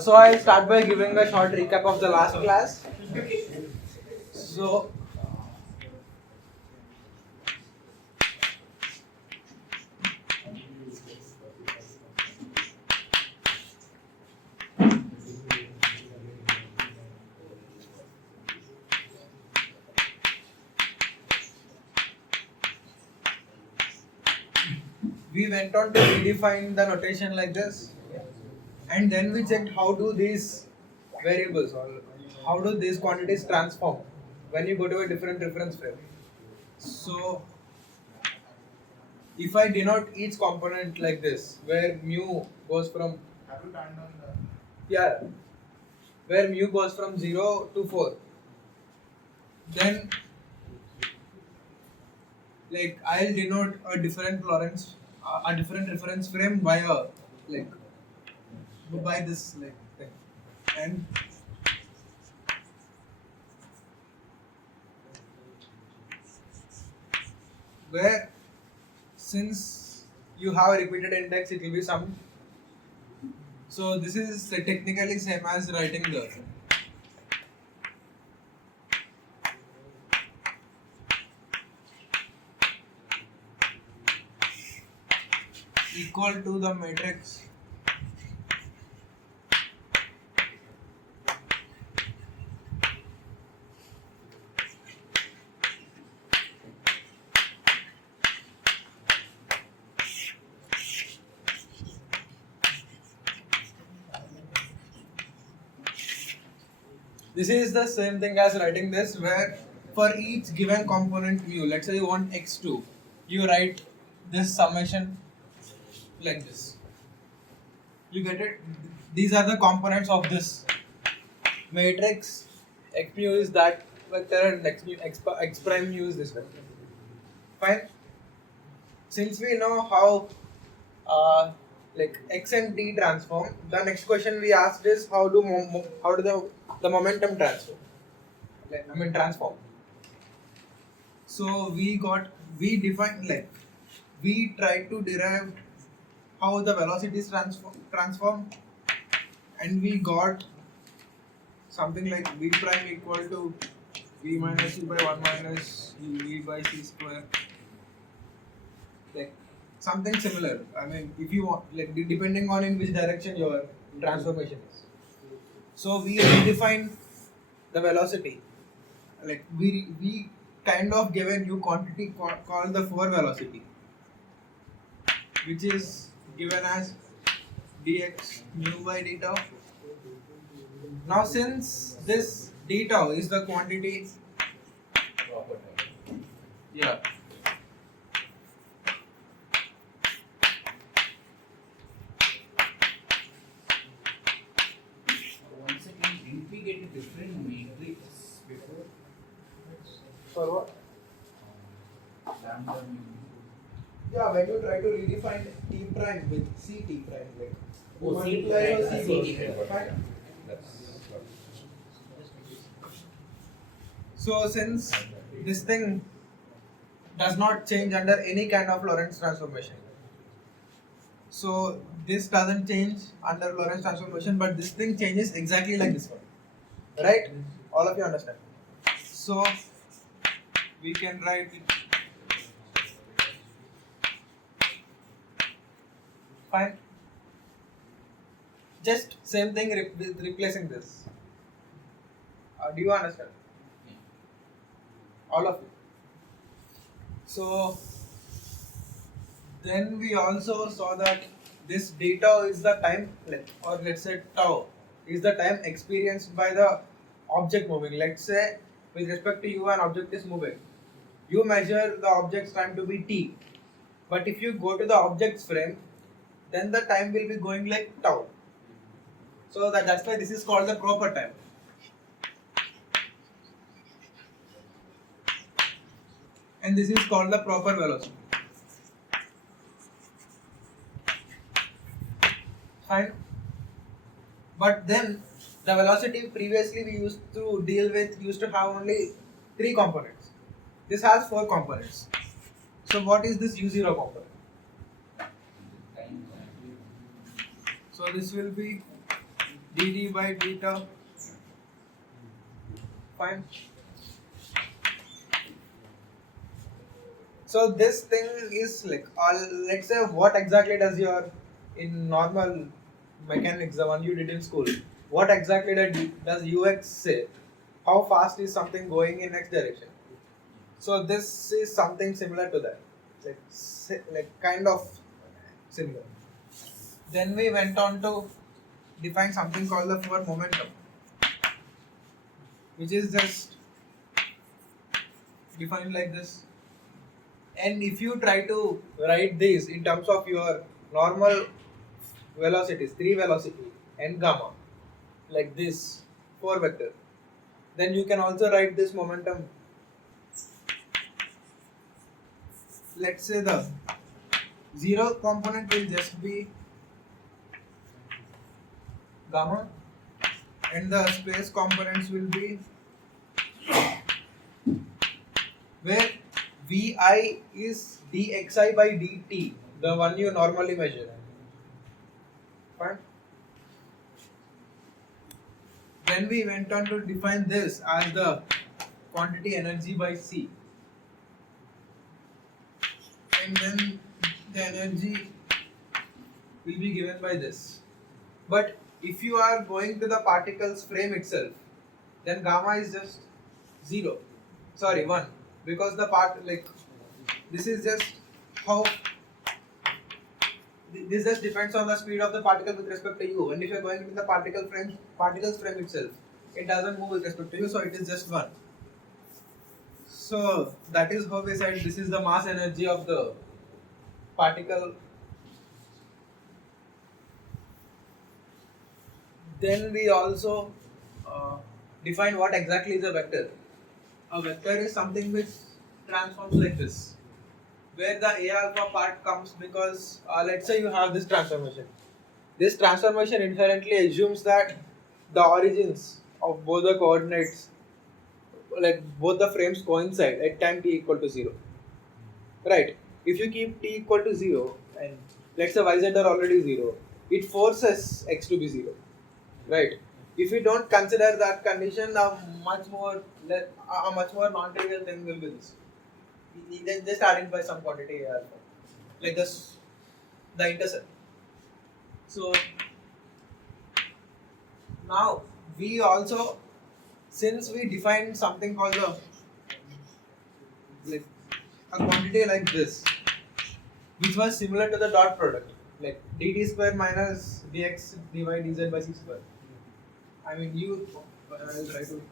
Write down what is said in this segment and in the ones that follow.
So I'll start by giving a short recap of the last class. So we went on to redefine the notation like this, and then we checked how do these variables or how do these quantities transform when you go to a different reference frame. So if I denote each component like this, where mu goes from where mu goes from 0 to 4, then like I'll denote a different Lorentz, a different reference frame by this thing, and where since you have a repeated index, it will be summed. So this is technically same as writing the equal to the matrix This is the same thing as writing this, where for each given component mu, let's say you want x2, you write this summation like this. You get it? These are the components of this matrix. X mu is that vector and x prime mu is this vector. Fine. Since we know how x and t transform, the next question we asked is how do the momentum transform? Transform. So we tried to derive how the velocities transform, and we got something like v prime equal to v minus c by 1 minus v by c square. Something similar. If you want, depending on in which direction your transformation is. So we redefine the velocity. We kind of give a new quantity called the 4 velocity, which is given as dx mu by d tau. Now since this d tau is the quantity, get a different matrix before? For what? Lambda mu. Yeah, when you try to redefine t prime with ct prime, So since this thing does not change under any kind of Lorentz transformation, so this doesn't change under Lorentz transformation, but this thing changes exactly like this one. Right? All of you understand. So we can write it. Fine. Just same thing replacing this. Do you understand? All of you. So then we also saw that this d tau is the time, or let's say tau is the time experienced by the object moving. Let's say with respect to you, an object is moving. You measure the object's time to be t. But if you go to the object's frame, then the time will be going like tau. So that's why this is called the proper time. And this is called the proper velocity. Fine. But then the velocity previously we used to have only 3 components. This has 4 components. So what is this u0 component? So this will be dd by beta. Fine. So this thing is like, let's say, what exactly does your, in normal mechanics, the one you did in school, what exactly does ux say? How fast is something going in x direction? So this is something similar to that, like kind of similar. Then we went on to define something called the forward momentum, which is just defined like this. And if you try to write these in terms of your normal velocities, 3 velocity and gamma, like this 4 vector, then you can also write this momentum. Let's say the 0 component will just be gamma, and the space components will be where Vi is dxi by dt, the one you normally measure. Fine. Then we went on to define this as the quantity energy by C. And then the energy will be given by this. But if you are going to the particle's frame itself, then gamma is just 0. Sorry, 1. Because the part, like, this is just how, this just depends on the speed of the particle with respect to you. And if you are going into the particle's frame itself, it doesn't move with respect to you, so it is just 1. So that is how we said this is the mass energy of the particle. Then we also define what exactly is a vector. A vector is something which transforms like this, where the A alpha part comes because let's say you have this transformation. This transformation inherently assumes that the origins of both the coordinates, like both the frames, coincide at time t equal to 0. Right? If you keep t equal to 0 and let's say yz are already 0, it forces x to be 0. Right? If you don't consider that condition, a much more non-trivial thing will be this. They just identify some quantity alpha, like this, the intercept. So now we also, since we defined something called like a quantity like this, which was similar to the dot product, like dt square minus dx dy dz by c square. I mean, I'll try to.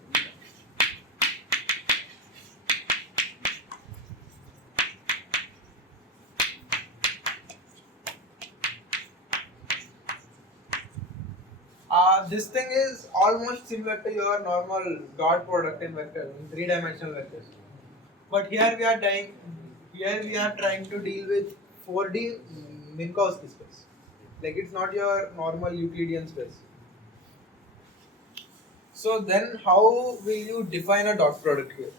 This thing is almost similar to your normal dot product in vector, in 3-dimensional vectors. But here we are trying to deal with 4D Minkowski space. Like, it's not your normal Euclidean space. So then how will you define a dot product here?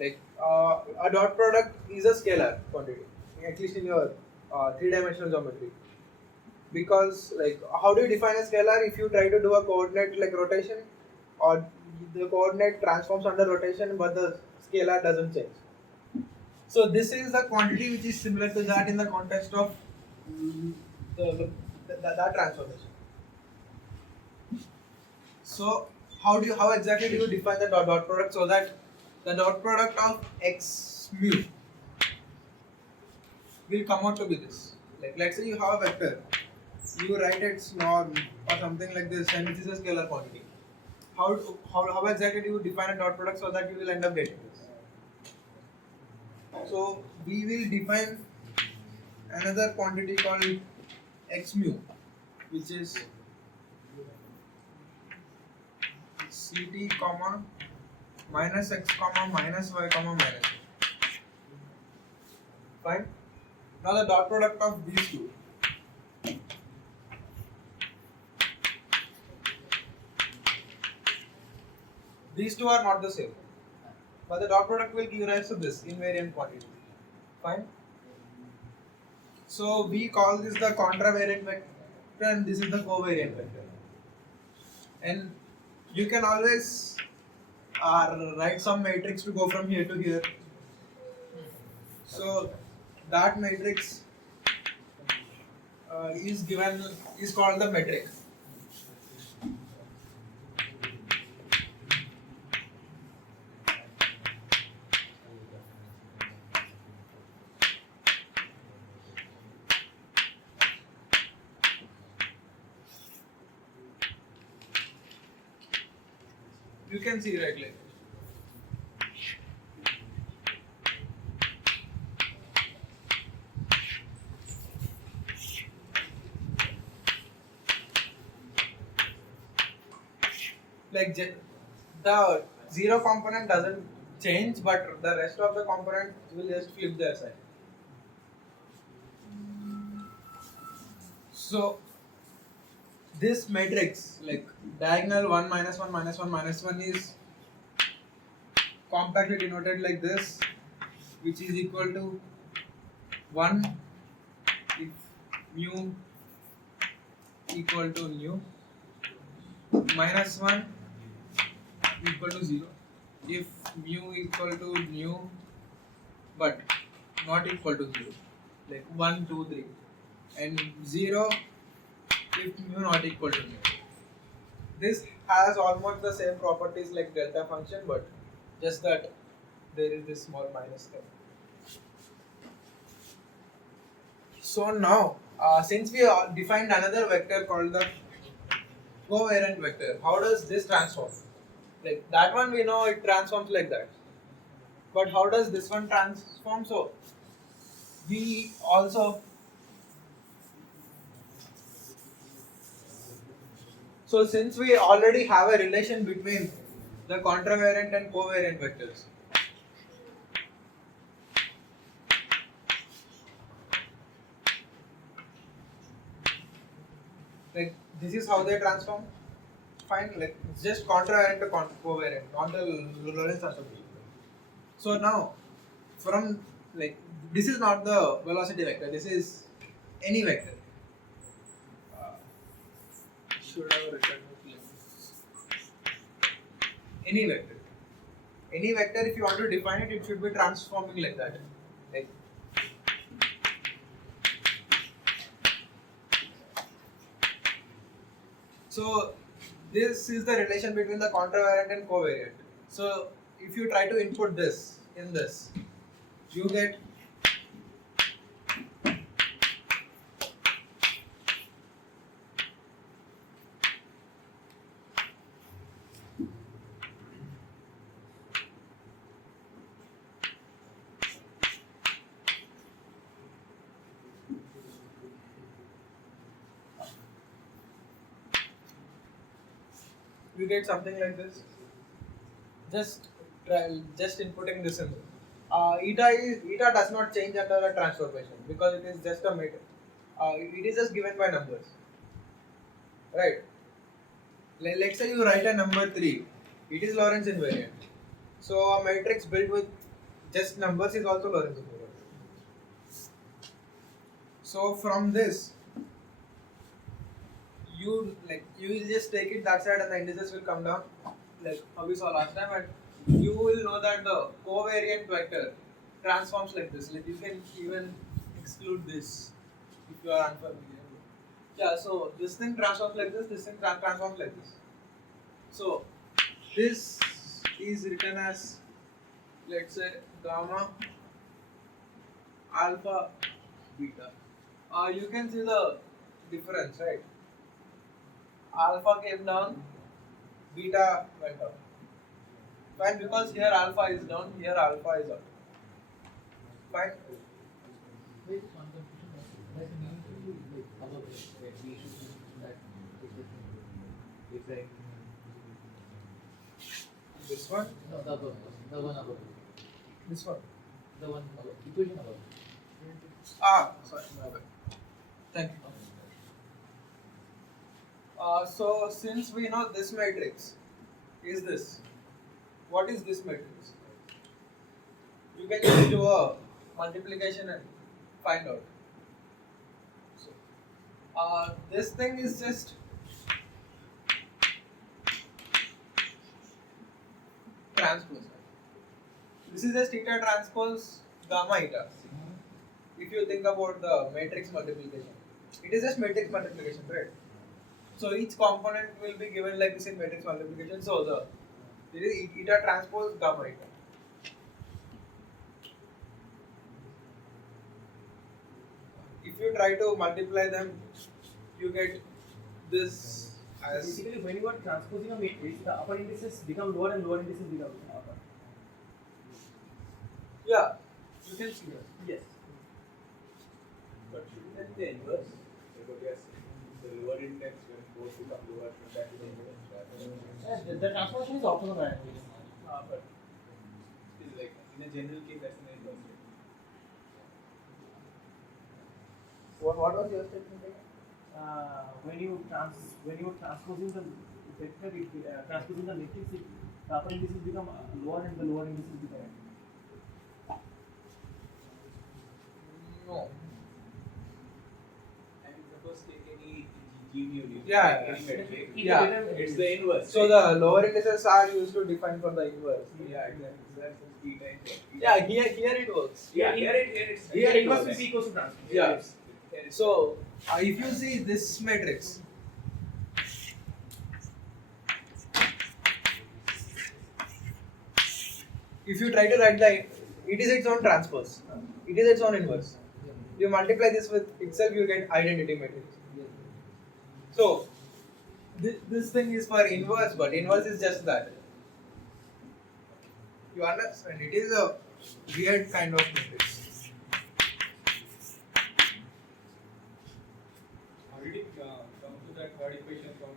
Like, a dot product is a scalar quantity, at least in your 3-dimensional geometry. Because, like, how do you define a scalar? If you try to do a coordinate like rotation, or the coordinate transforms under rotation but the scalar doesn't change. So this is the quantity which is similar to that in the context of that transformation. So how exactly do you define the dot product, so that the dot product of x mu will come out to be this? Like, let's say you have a vector, you write its norm or something like this, and this is a scalar quantity. How exactly do you define a dot product so that you will end up getting this? So we will define another quantity called x mu, which is ct comma minus x comma minus y comma minus. Fine. Now the dot product of these two. These two are not the same. but the dot product will give rise to this invariant quantity. Fine. So we call this the contravariant vector and this is the covariant vector. And you can always write some matrix to go from here to here. So that matrix is called the metric. You can see right like the zero component doesn't change, but the rest of the component will just flip their side. So this matrix like diagonal 1 minus 1 minus 1 minus 1 is compactly denoted like this, which is equal to 1 if mu equal to nu, minus 1 equal to 0 if mu equal to nu but not equal to 0, like 1, 2, 3, and 0 if mu not equal to nu. This has almost the same properties like delta function, but just that there is this small minus thing. So now, since we defined another vector called the covariant vector, how does this transform? Like that one we know it transforms like that, but how does this one transform? So we also since we already have a relation between the contravariant and covariant vectors, like this is how they transform. Fine, like it's just contravariant to covariant, not the Lorentz transform. So now, from like this is not the velocity vector. This is any vector. Should have written it any vector. Any vector, if you want to define it, it should be transforming like that. Like so, this is the relation between the contravariant and covariant. So, if you try to input this in this, you get something like this. Just inputting this in. Eta does not change under a transformation because it is just a matrix. It is just given by numbers, right? Let's say you write a number 3. It is Lorentz invariant. So a matrix built with just numbers is also Lorentz invariant. So from this, you will just take it that side and the indices will come down like how we saw last time, and you will know that the covariant vector transforms like this. Like you can even exclude this if you are unfamiliar. Yeah, so this thing transforms like this thing transforms like this. So this is written as, let's say, gamma alpha beta. You can see the difference, right? Alpha came down, beta went up. Fine, because here alpha is down, here alpha is up. Fine. This one? No, the one above. This one? The one above. Equation above. Sorry, my bad. Thank you. So since we know this matrix is this, what is this matrix? you can just do a multiplication and find out. So, this thing is just transpose. This is just theta transpose gamma eta. If you think about the matrix multiplication, it is just matrix multiplication, right? So each component will be given like this in matrix multiplication. So it is eta transpose gamma eta. If you try to multiply them, you get this as Basically, when you are transposing a matrix, the upper indices become lower and lower indices become upper. yeah, you can see that. Yes. But shouldn't that be the inverse? Because yes, the lower index when both become lower, should that be the inverse? The transformation is orthogonal. But it's like in a general case, that's an inverse. What was your statement? When you transposing the vector, transposing the matrix, the upper indices become lower and the lower indices become higher. No. And suppose take any GV unit, Yeah, any metric, yeah. it's the inverse. So the lower indices are used to define for the inverse. yeah, exactly. So that's p times. Yeah, here it works. Yeah, here it's Here it inverse goes. is equals to transpose. Yeah. Here it's- So if you see this matrix, if you try to write it is its own transpose. It is its own inverse. You multiply this with itself, you get identity matrix. So this thing is for inverse, but inverse is just that. You understand? It is a weird kind of matrix. How did it come to that third equation from?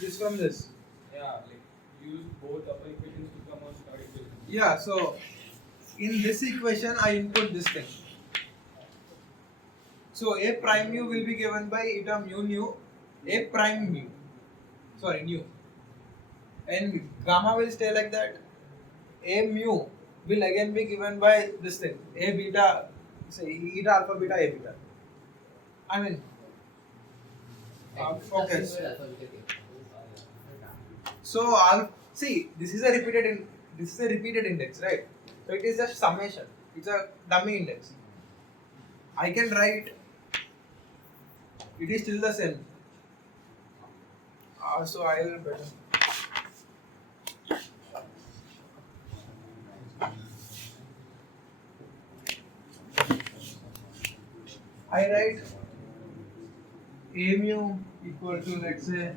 This from this. Yeah, like use both upper equations to come on third equation. Yeah, so in this equation I input this thing. So a prime mu will be given by eta mu nu, a prime mu. Sorry, nu. And gamma will stay like that. A mu will again be given by this thing. A beta, say eta alpha beta a beta. I mean, okay. So I'll see this is a repeated index, right? So it is just summation. It's a dummy index. I can write it is still the same. So I'll better. I write a mu equal to, let's say,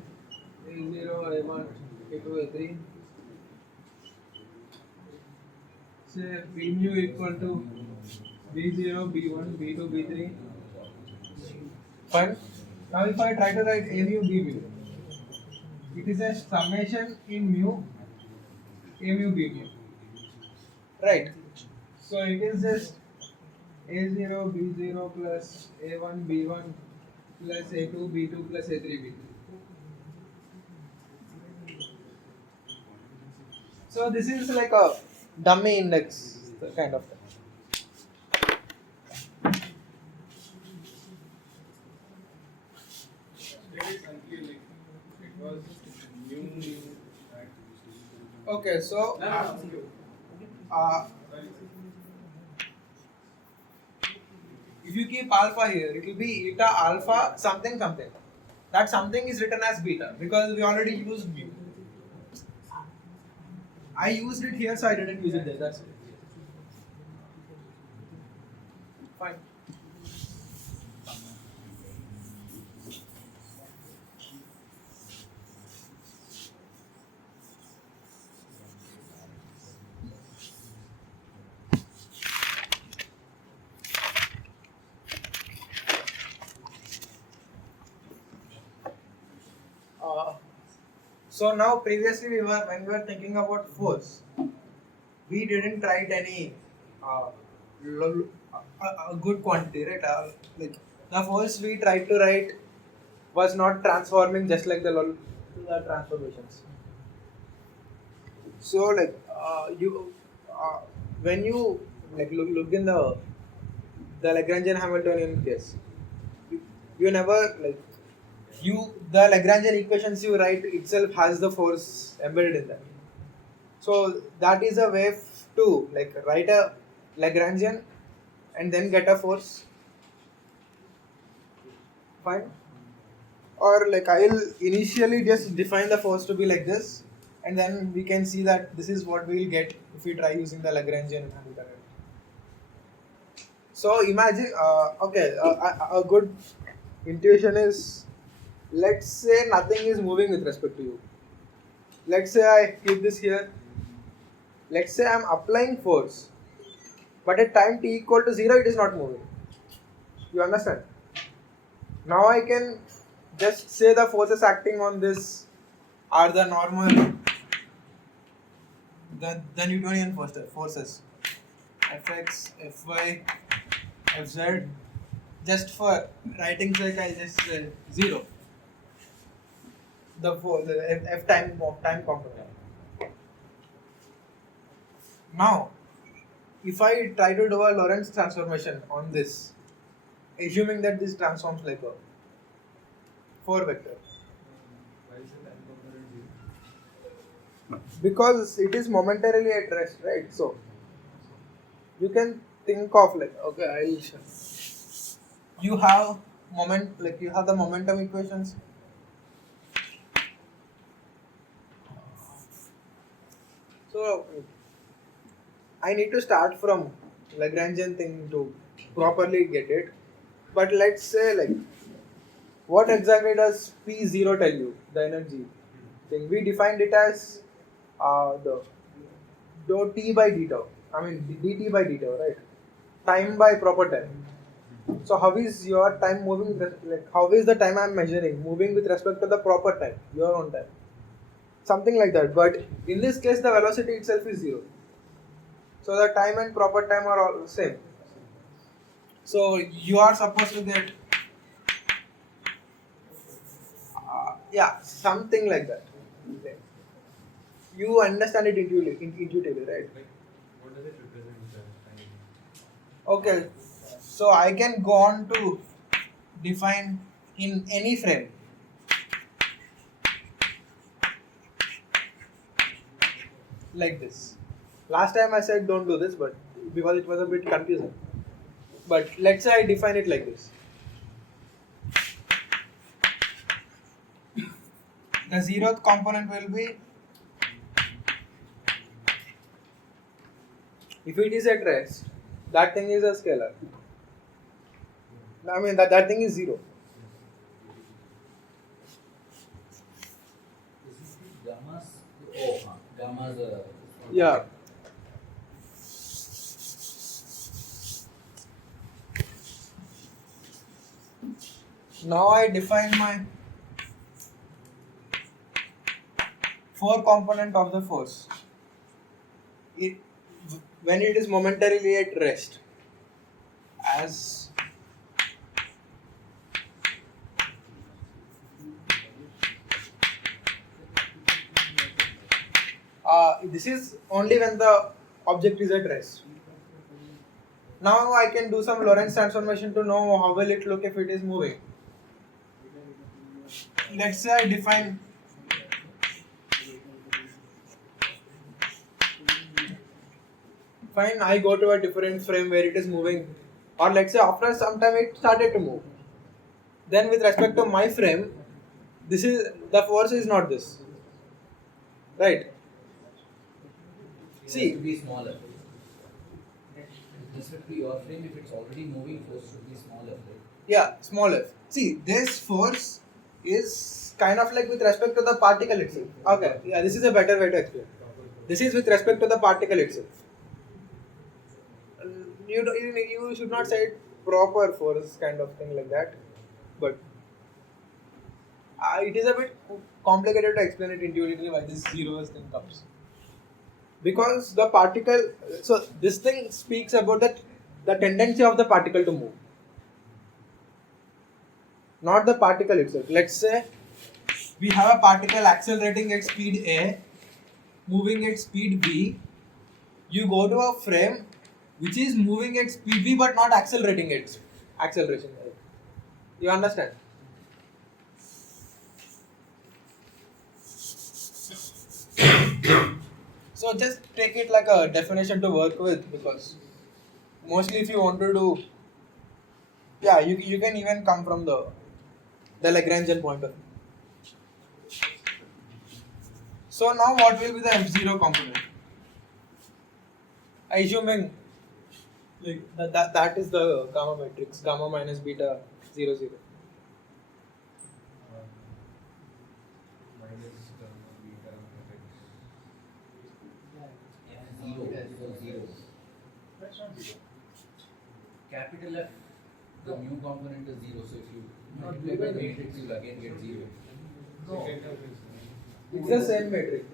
a0, a1, a2, a3. Say b mu equal to b0, b1, b2, b3. Fine. Now if I try to write a mu, b mu, it is a summation in mu, a mu, b mu. Right. So it is just a0, b0 plus a1, b1 plus a2, b2 plus a3, b3. So this is like a dummy index kind of thing. It is unclear, like it was new, right? Okay, so if you keep alpha here, it will be eta alpha something something. That something is written as beta because we already used mu. I used it here, so I didn't use it there. That's it. Fine. So now previously when we were thinking about force, we didn't write any a good quantity, right? Like the force we tried to write was not transforming just like the transformations. So like when you look in the Lagrangian Hamiltonian case, you never the Lagrangian equations you write itself has the force embedded in that. So that is a way to write a Lagrangian and then get a force. Fine. Or I'll initially just define the force to be like this, and then we can see that this is what we'll get if we try using the Lagrangian Hamiltonian. So imagine, a good intuition is, let's say nothing is moving with respect to you. Let's say I keep this here. Let's say I'm applying force, but at time t equal to 0, it is not moving. You understand? Now I can just say the forces acting on this are the normal, the Newtonian forces, Fx, Fy, Fz. Just for writing sake, I'll just say 0. The F time component. Now, if I try to do a Lorentz transformation on this, assuming that this transforms like a 4 vector, Why is it time component 0? because it is momentarily at rest, right? So you can think of I'll show. You have you have the momentum equations. So I need to start from Lagrangian thing to properly get it. But let's say what exactly does P0 tell you, the energy thing? We defined it as the dou t by d tau. I mean dt by d tau, right? Time by proper time. So how is your time moving? How is the time I'm measuring moving with respect to the proper time, your own time? Something like that. But in this case, the velocity itself is 0. So the time and proper time are all same. So you are supposed to get something like that. You understand it intuitively, right? What does it represent? Time? Okay, so I can go on to define in any frame like this. Last time I said don't do this, but because it was a bit confusing. But let's say I define it like this. The 0th component will be, if it is at rest, that thing is a scalar. I mean that thing is 0. This is the gammas. Oh, gammas. Yeah. Now I define my 4 component of the force. When it is momentarily at rest as this is only when the object is at rest. Now I can do some Lorentz transformation to know how will it look if it is moving. Let's say I define fine, I go to a different frame where it is moving, or let's say after some time it started to move. Then with respect to my frame, this is the force is not this, right? It See, should be smaller. With respect to your frame, if it's already moving, force should be smaller. Right? yeah, smaller. See, this force is kind of like with respect to the particle itself. Okay, yeah, this is a better way to explain. This is with respect to the particle itself. You should not say it proper force kind of thing like that, but it is a bit complicated to explain it intuitively why this zeros thing comes. Because the particle, so this thing speaks about the tendency of the particle to move, not the particle itself. Let's say we have a particle accelerating at speed a, moving at speed v, you go to a frame which is moving at speed v but not accelerating its acceleration. You understand? So just take it like a definition to work with, because mostly if you want to do, yeah, you can even come from the Lagrangian point of view. So now what will be the F0 component? Assuming like that is the gamma matrix, gamma minus beta 0 0. Zero. Capital F, the mu component is 0, so if you multiply by matrix, you will again get 0. It's the same matrix.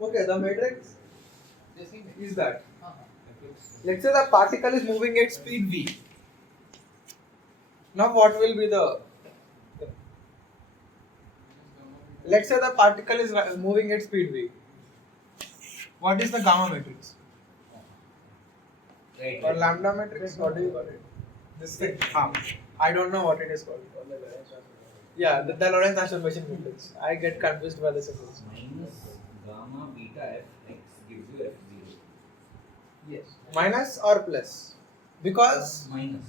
Okay, the matrix is that. Let's say the particle is moving at speed v. Now what will be the... Let's say the particle is moving at speed v. What is the gamma matrix? Right. Or lambda matrix? What do you call it? This thing. I don't know what it is called. Yeah, the Lorentz transformation matrix. I get confused by the symbols. Minus gamma beta f x gives you f0. Yes. Minus or plus? Because Minus.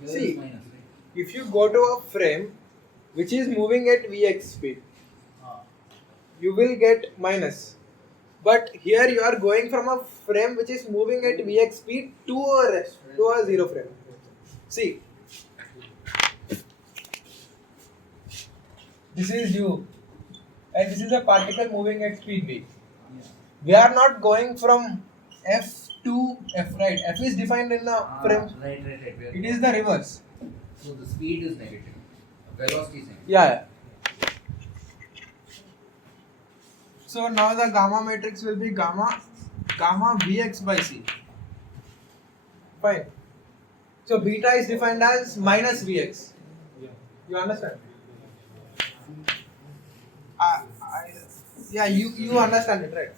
Here see, is minus, right? if you go to a frame which is moving at Vx speed, you will get minus. But here you are going from a frame which is moving at Vx speed to a zero frame. See, this is u, and this is a particle moving at speed v. We are not going from f to f, right? F is defined in the frame. Right. It is the reverse. So the speed is negative. Velocity is negative. Yeah. So now the gamma matrix will be gamma Vx by c. Fine. So beta is defined as minus Vx. You understand? Yeah, you understand it, right?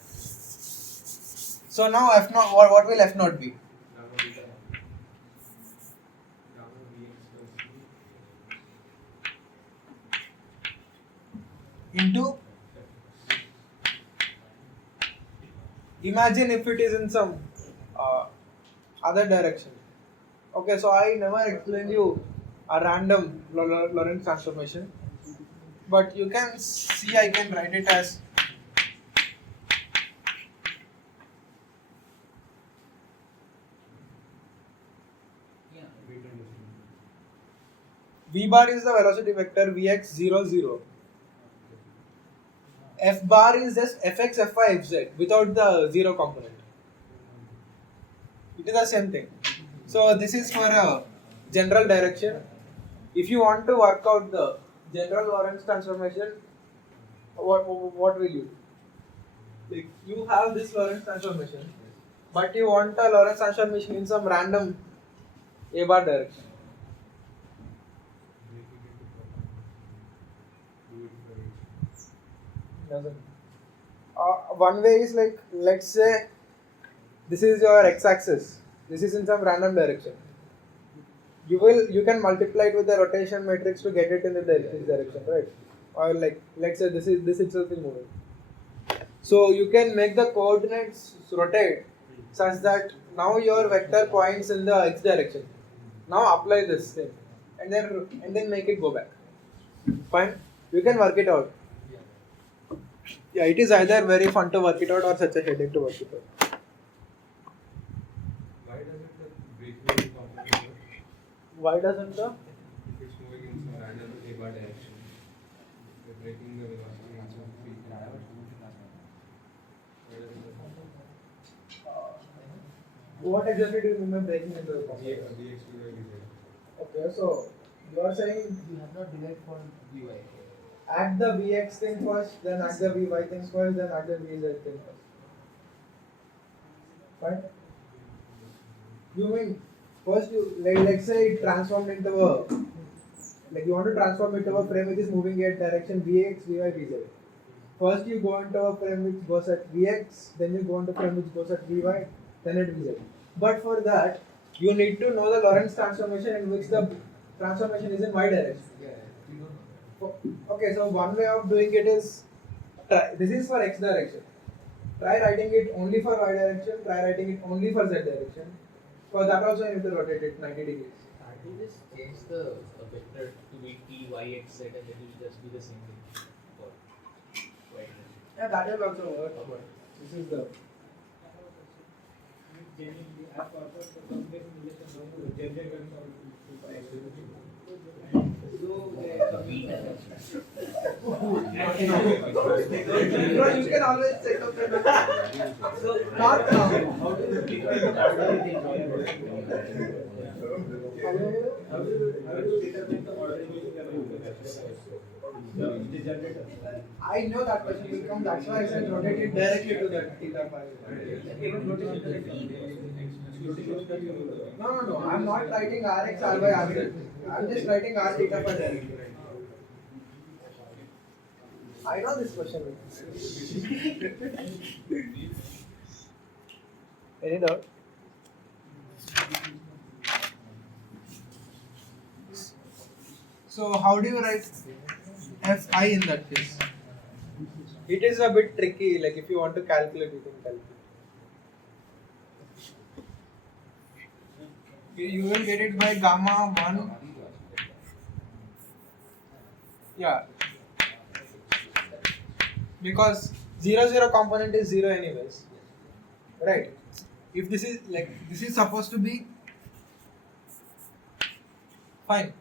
So now F naught, what will F naught be? Into, imagine if it is in some other direction. Okay, so I never explained you a random Lorentz transformation, but you can see I can write it as V bar is the velocity vector Vx 0 0. F bar is just Fx, Fy, Fz without the 0 component. It is the same thing. So this is for a general direction. If you want to work out the general Lorentz transformation, what will you do? Like you have this Lorentz transformation, but you want a Lorentz transformation in some random A bar direction. Doesn't. One way is like, let's say this is your x-axis. This is in some random direction. You can multiply it with the rotation matrix to get it in this direction, right? Or like, let's say this itself is moving. So you can make the coordinates rotate such that now your vector points in the x direction. Now apply this thing and then make it go back. Fine. You can work it out. Yeah, it is either very fun to work it out or such a headache to work it out. Why doesn't the breakaway component work? Why doesn't the? If it's moving in some random A bar direction, we're breaking the velocity in some free. Why doesn't it work? What exactly do you mean by breaking into the component? dx by dz. Okay, so you are saying You have not derived for Vy. add the Vx thing first, then add the Vy things first, then add the Vz thing first. Fine? You mean first let's say it transformed into a, like you want to transform into a frame which is moving at direction Vx, Vy, Vz. First you go into a frame which goes at Vx, then you go into a frame which goes at Vy, then at Vz. But for that, you need to know the Lorentz transformation in which the transformation is in y direction. Okay, so one way of doing it is, this is for x direction. Try writing it only for y direction, try writing it only for z direction. For that also you need to rotate it 90 degrees. Can't you just change the vector to be t, y, x, z and it will just be the same thing? For y direction. Yeah, that will also work. But this is the you can always set up the so not now. I know that question will come, that's why I said rotate it directly to the theta phi. No, I'm not writing Rx R by R. I'm just writing R theta phi directly. I know this question. Any doubt? So how do you write Fi in that case? It is a bit tricky, like if you want to calculate, you can calculate. You will get it by gamma 1. Yeah. Because 0 component is 0 anyways. Right. If this is like, this is supposed to be fine.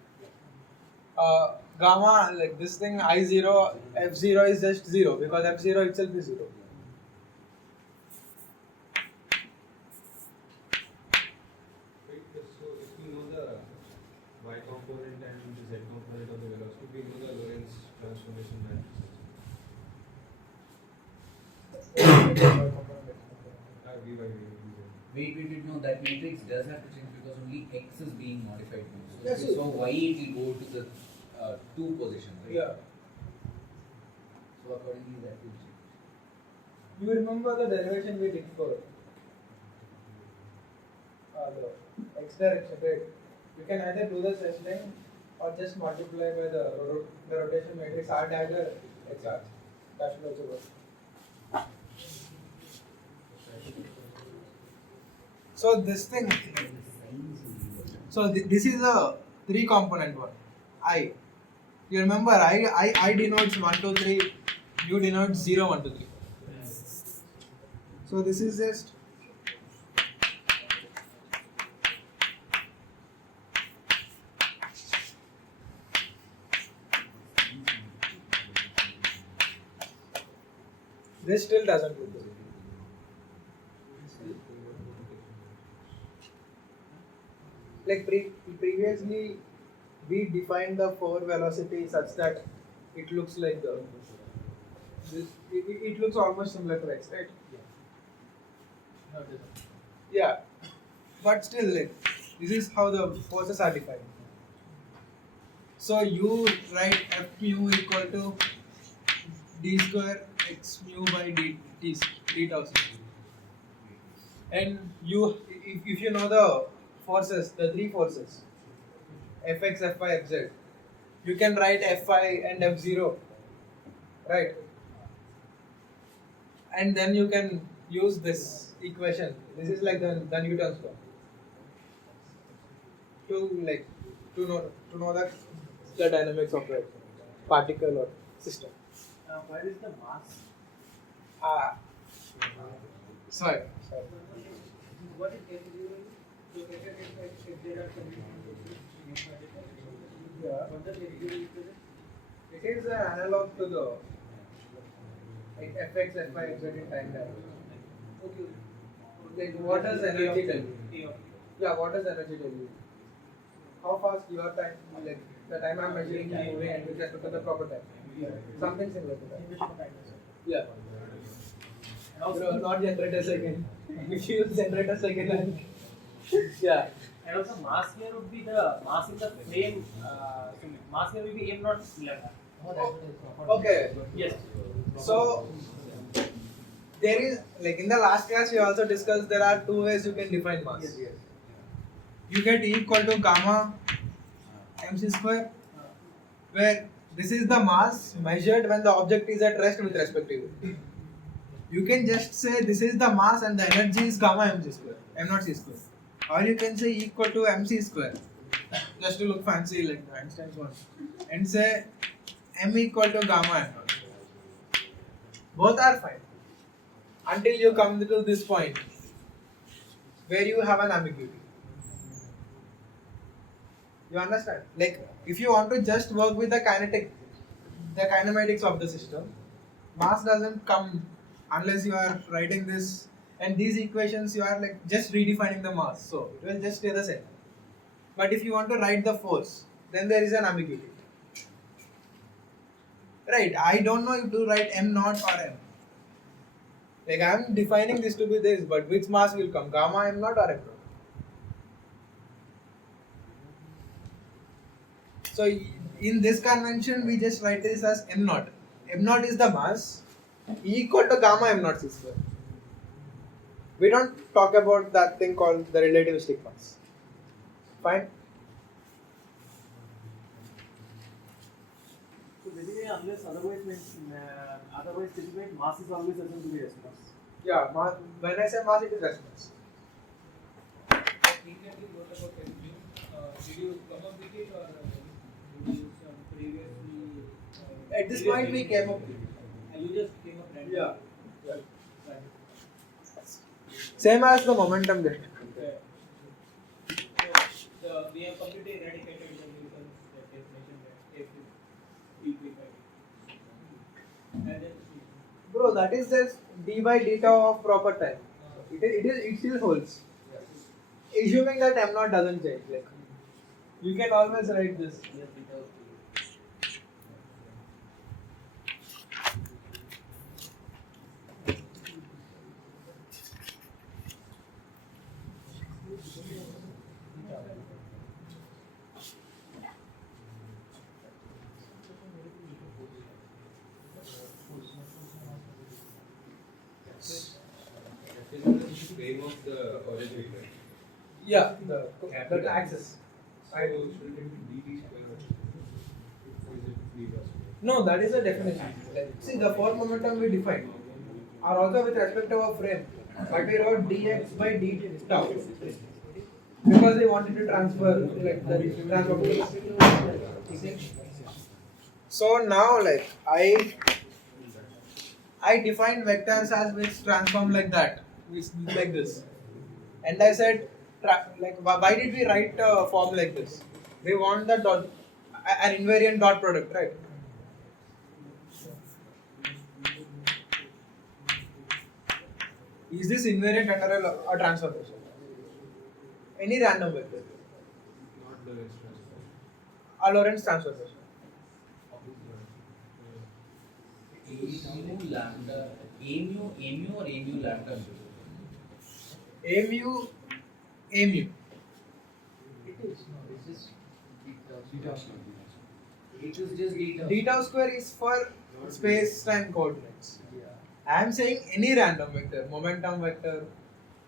Gamma, like this thing I0, F0 is just 0 because F0 itself is 0. So if we know the y component and the z component of the velocity, we know the Lorentz transformation matrix. Wait, no, that matrix does have to change because only x is being modified now. Yes, So y it will go to the 2 position, right? Yeah. So accordingly that will change. You remember the derivation we did for the x direction, right? You can either do the such thing or just multiply by the rotation matrix R dagger x arch. That should also work. So this thing, so this is a 3 component one. I. You remember I denotes 1, 2, 3, you denotes 0, 1, 2, 3. So this is just this still doesn't look good. Like previously we defined the 4 velocity such that it looks like the it looks almost similar to x, right? Yeah, but still, like this is how the forces are defined. So you write F mu equal to d square x mu by d tau, and you if you know the forces, the 3 forces, Fx, Fy, Fz, you can write Fy and F0, right? And then you can use this equation. This is like the Newton's law to know the dynamics of the particle or system. Where is the mass? Sorry. What is F0? Yeah. It is an analog to the like Fx, Fy, Fz in time diagram. Okay. Like what does energy tell you? Yeah, what does energy tell you? How fast your time, like the time I'm measuring is moving and with respect to the proper time. Something similar to that. Yeah. Not generator second. If you use generator second, then yeah. And also mass here would be the mass in the frame. So mass here will be m not lambda. Okay. Yes. So there is, like in the last class we also discussed, there are two ways you can define mass. You get E equal to gamma mc square, where this is the mass measured when the object is at rest with respect to you. You can just say this is the mass and the energy is gamma mc square, m naught c square. Or you can say E equal to mc square, just to look fancy like the Einstein's one, and say m equal to gamma m naught. Both are fine until you come to this point where you have an ambiguity. You understand? Like if you want to just work with the kinematics of the system, mass doesn't come unless you are writing this, and these equations you are like just redefining the mass, so it will just stay the same. But if you want to write the force, then there is an ambiguity. Right? I don't know if to write m naught or m. Like I am defining this to be this, but which mass will come? Gamma m naught or m naught? So in this convention, we just write this as m naught. M naught is the mass, E equal to gamma m naught c square. We don't talk about that thing called the relativistic mass. Fine. So basically, unless otherwise specified, mass is always assumed to be response. Yeah, when I say mass, it is response. Recently wrote about MU. Did you come up with it or did you previously? At this point, we came up. You just came up randomly. Yeah. Right. Same as the momentum there. Okay. So we have completely eradicated the Newton's definition that F is equal. And then Bro, that is just d by deta of proper time. It still holds. Assuming that m naught doesn't change. Like, you can always write this. Frame of the origin, right? Yeah, the axis. So should it be dt square or is it beta square? No, that is a definition. Like, see, the four momentum we defined are also with respect to our frame, but we wrote dx by dt tau because we wanted to transfer like the transfer. So now, like I defined vectors as which transform like that, which like this, and I said like why did we write a form like this? We want the dot, an invariant dot product, right? Is this invariant under a transformation? Any random vector? Not Lorentz transform. A Lorentz transformation. mu lambda, mu or mu lambda? Mu. It is no, it's just Beta square. it is just deta. D tau square is for space-time coordinates. Yeah. I am saying any random vector, momentum vector,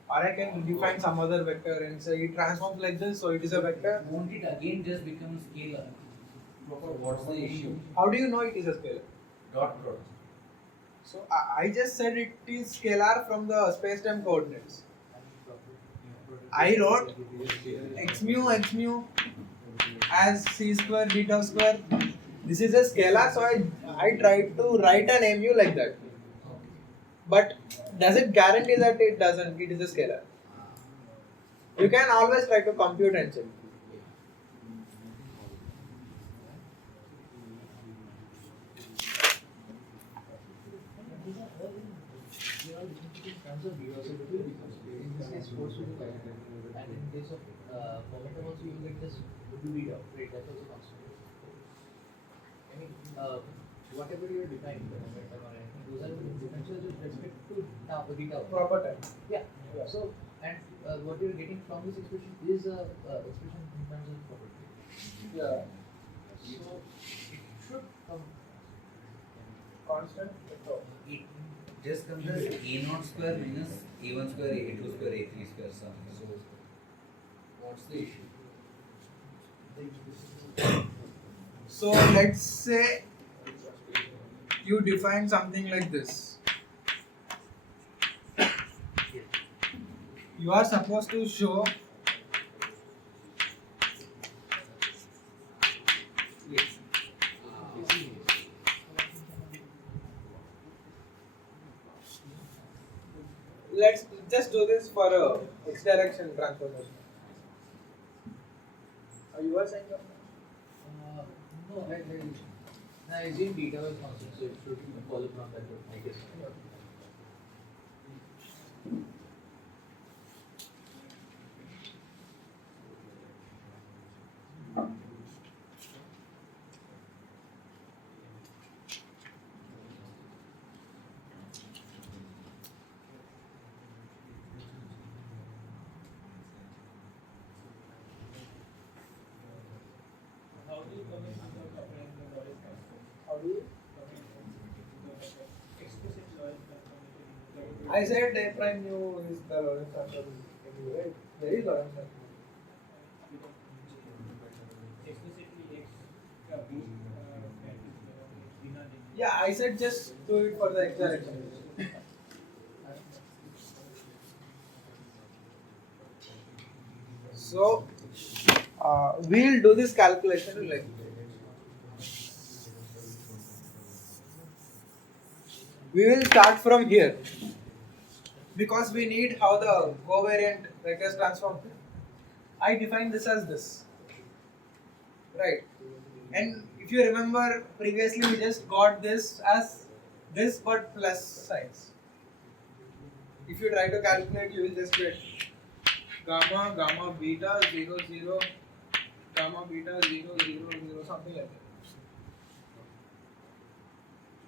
or I can define some other vector and say it transforms like this, so it is a vector. Won't it again just become scalar? What's the issue? How do you know it is a scalar? Dot product. So I just said it is scalar from the space-time coordinates. I wrote x mu as c square d tau square. This is a scalar, so I tried to write an mu like that. But does it guarantee that it doesn't? It is a scalar. You can always try to compute and check. In this case, force will be constant, and in case of momentum also you will get this dv dot, right? That's also constant. I mean, whatever you define the momentum or anything, those are the differentials with respect to tau, d tau. Proper time. Yeah. So, and what you are getting from this expression is a expression in terms of property. Yeah. So it should come Constant. It just comes as a0 square minus a1 square, a2 square, a3 square sum. So what's the issue? So let's say you define something like this. You are supposed to show let's just do this for a x direction transformation. You are saying something? No, I assume beta was constant, so it should follow from that, I guess. How do you come into the covariant and Lorentz transform? How do you? Explicit Lorentz transformation. I said A prime mu is the Lorentz transform, right? There is Lorentz transform. Explicitly x Yeah, I said just do it for the x direction. So we'll do this calculation like we will start from here because we need how the covariant vectors transform. I define this as this, right? And if you remember previously, we just got this as this but plus signs. If you try to calculate, you will just get gamma, gamma, beta, 0, 0, gamma, beta, 0, 0, 0, something like that.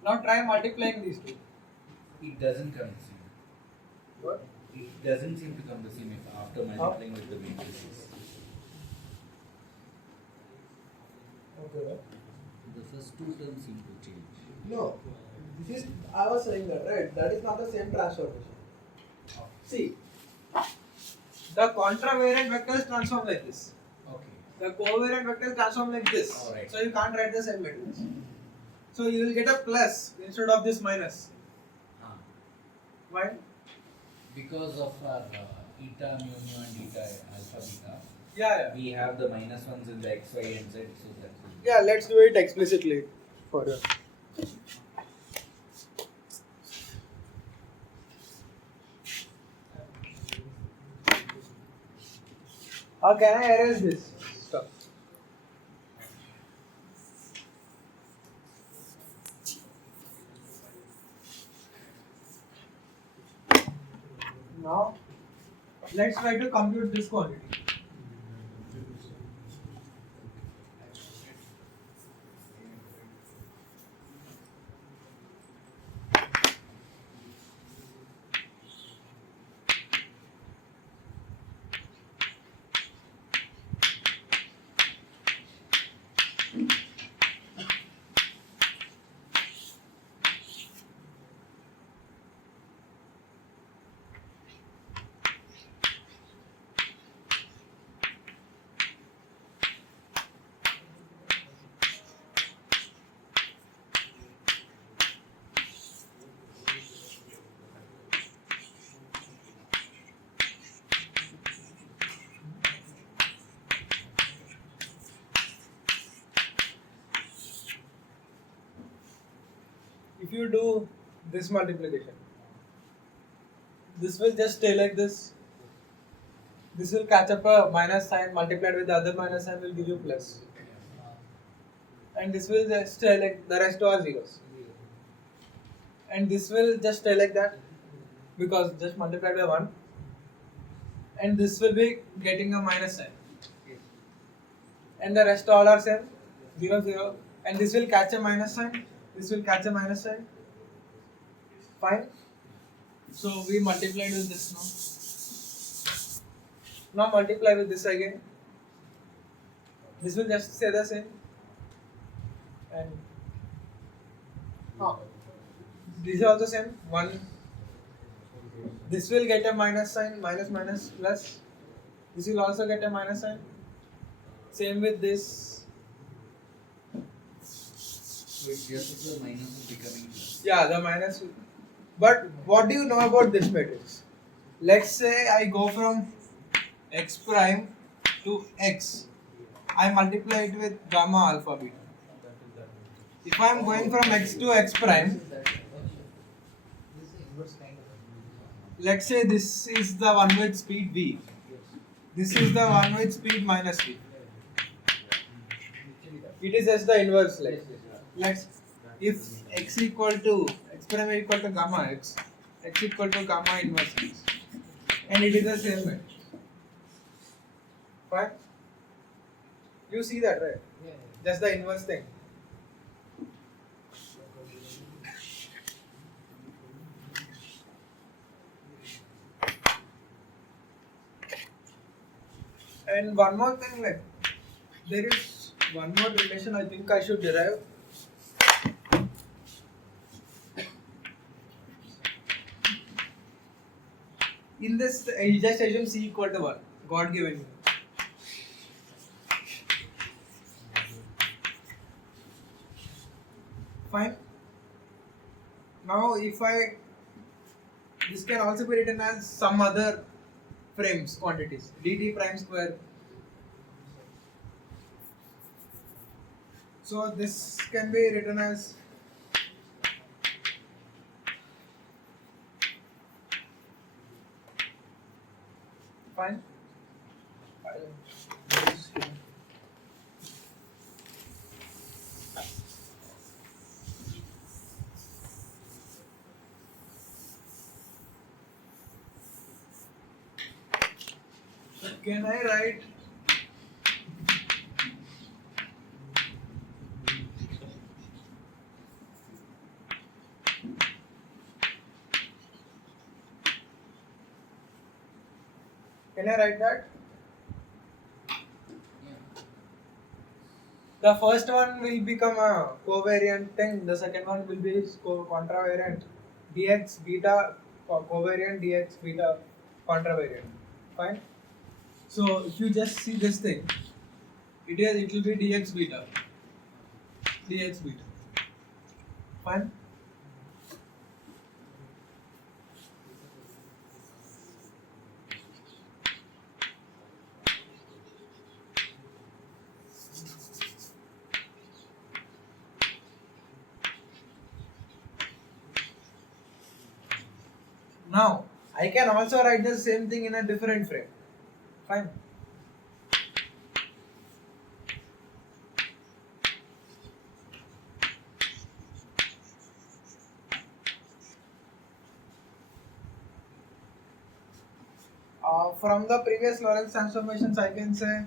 Now try multiplying these two. It doesn't come the same. What? It doesn't seem to come the same if after multiplying with the matrices. Okay. The first two terms seem to change. No, this is, I was saying that, right? That is not the same transformation. See, the contravariant vectors transform like this. Okay. The covariant vectors transform like this. Alright. So you can't write the same matrix. So you will get a plus instead of this minus. Why? Because of our eta mu mu and eta alpha beta, Yeah. we have the minus ones in the x, y and z, so that's it. Yeah, let's do it explicitly for you. How can I erase this stuff? Now, let's try to compute this quantity. If you do this multiplication, this will just stay like this. This will catch up a minus sign multiplied with the other minus sign will give you plus. And this will just stay like the rest are zeros. And this will just stay like that because just multiplied by 1. And this will be getting a minus sign. And the rest all are same 0, 0. And this will catch a minus sign. This will catch a minus sign. Fine. So we multiplied with this now. Now multiply with this again. This will just stay the same. And This is also same. One. This will get a minus sign, minus minus plus. This will also get a minus sign. Same with this. So it's just the minus is becoming plus. Yeah, the minus. But what do you know about this matrix? Let's say I go from x prime to x. I multiply it with gamma alpha beta. If I am going from x to x prime, let's say this is the one with speed v. This is the one with speed minus v. It is just the inverse. Let's if x equal to x prime equal to gamma x equal to gamma inverse x, and it is the same way. Fine. You see that, right? Just the inverse thing. And one more thing, like there is one more relation I think I should derive. In this, you just assume c equal to 1, God given. Fine. Now, if this can also be written as some other frames quantities, dt prime square. So this can be written as fine. Can I write that? The first one will become a covariant thing, the second one will be contravariant. Dx beta covariant, dx beta contravariant. Fine. So if you just see this thing, it will be dx beta. Fine. Now I can also write the same thing in a different frame. Fine. From the previous Lorentz transformations, I can say,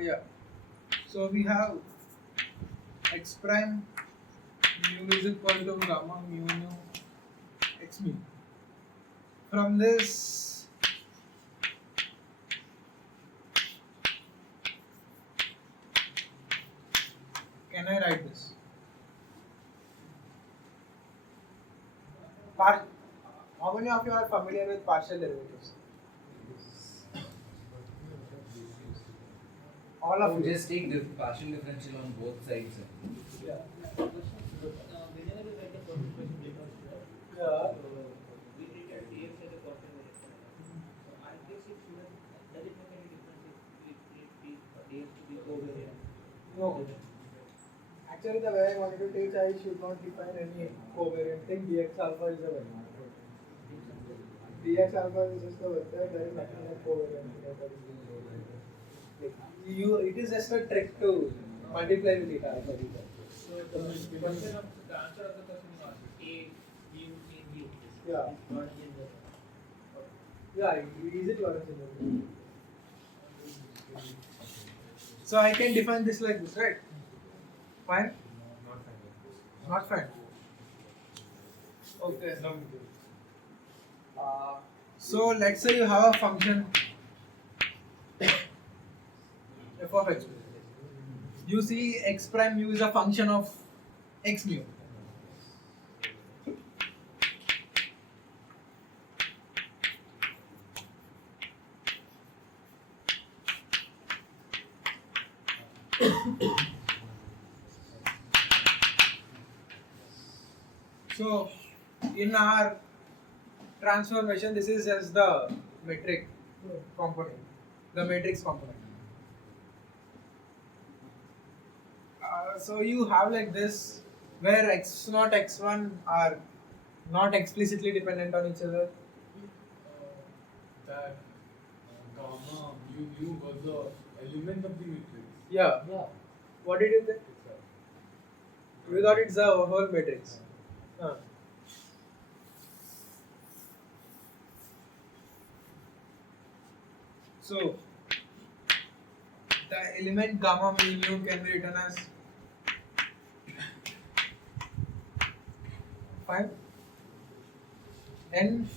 yeah. So we have x prime mu is equal to gamma mu nu x mu. From this, can I write this? How many of you are familiar with partial derivatives? All of you. Just take the partial differential on both sides. Yeah. Whenever you write the formalism because Yeah. we treated dx as a contravariant. So I guess it shouldn't. Does it make any difference if we treat dx to be covariant? No. Actually, the way I wanted to teach, I should not define any covariant thing. Dx alpha is a vector. Dx alpha is just a vector. There is nothing like covariant. It is just a trick to multiply with eta alpha beta. So the question of the answer of the question was a mu in u. Yeah. Not in the. Yeah, is it Lorentz inverse? So I can define this like this, right? Fine? Not fine. Okay. So let's say you have a function f of x. You see x prime mu is a function of x mu. So in our transformation, this is just the metric component, the matrix component. So you have like this, where x0, x1 are not explicitly dependent on each other. That gamma mu was the element of the matrix. Yeah. Yeah. What did you think? We thought it's the whole matrix. So the element gamma mu can be written as 5. And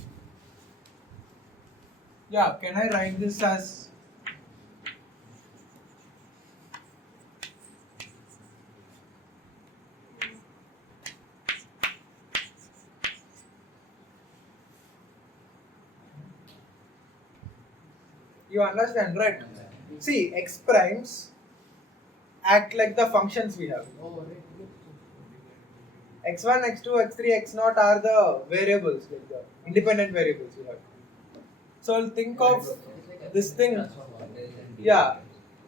yeah, can I write this as you understand, right? See, x primes act like the functions we have. x1, x2, x3, x0 are the variables, like the independent variables we have. So think of this thing, yeah,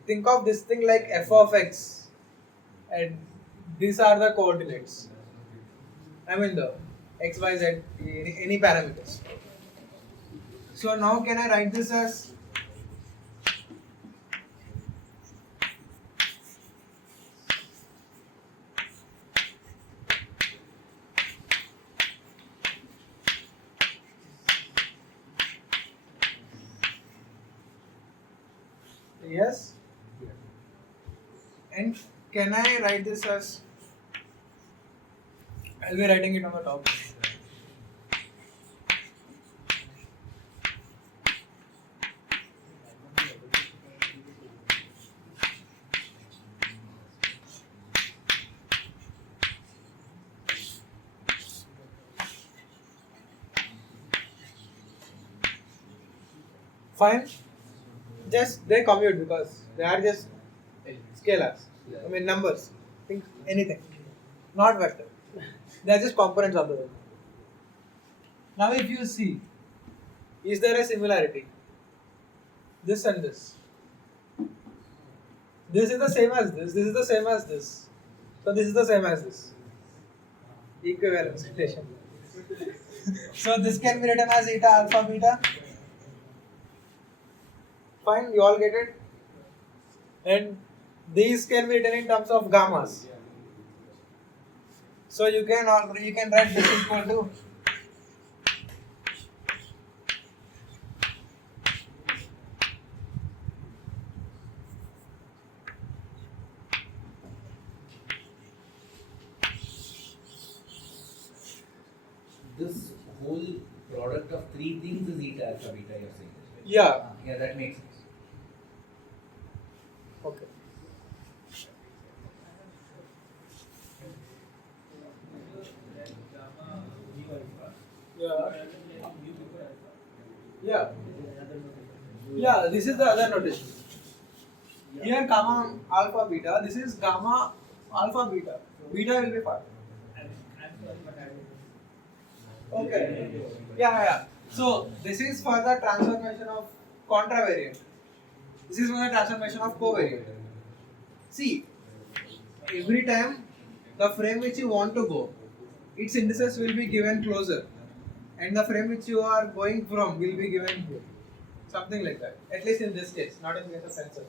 think of this thing like f of x, and these are the coordinates. I mean the x, y, z, any parameters. So now can I write this as yes? And can I write this as, I'll be writing it on the top. Fine. Just they commute because they are just scalars. I mean numbers. Think anything. Not vector. They are just components of the vector. Now if you see, is there a similarity? This and this. This is the same as this. This is the same as this. So this is the same as this. Equivalence relation. So this can be written as eta alpha beta. Fine, you all get it? And these can be written in terms of gammas. So you can write this equal to This whole product of three things is eta alpha beta, you're saying? yeah. Yeah, that makes sense. Okay. Yeah. Yeah, this is the other notation. Here gamma alpha beta, this is gamma alpha beta. Beta will be 5. Okay. Yeah. So this is for the transformation of contravariant. This is for the transformation of covariant. See, every time the frame which you want to go, its indices will be given closer, and the frame which you are going from will be given here. Something like that. At least in this case, not in the case of tensor.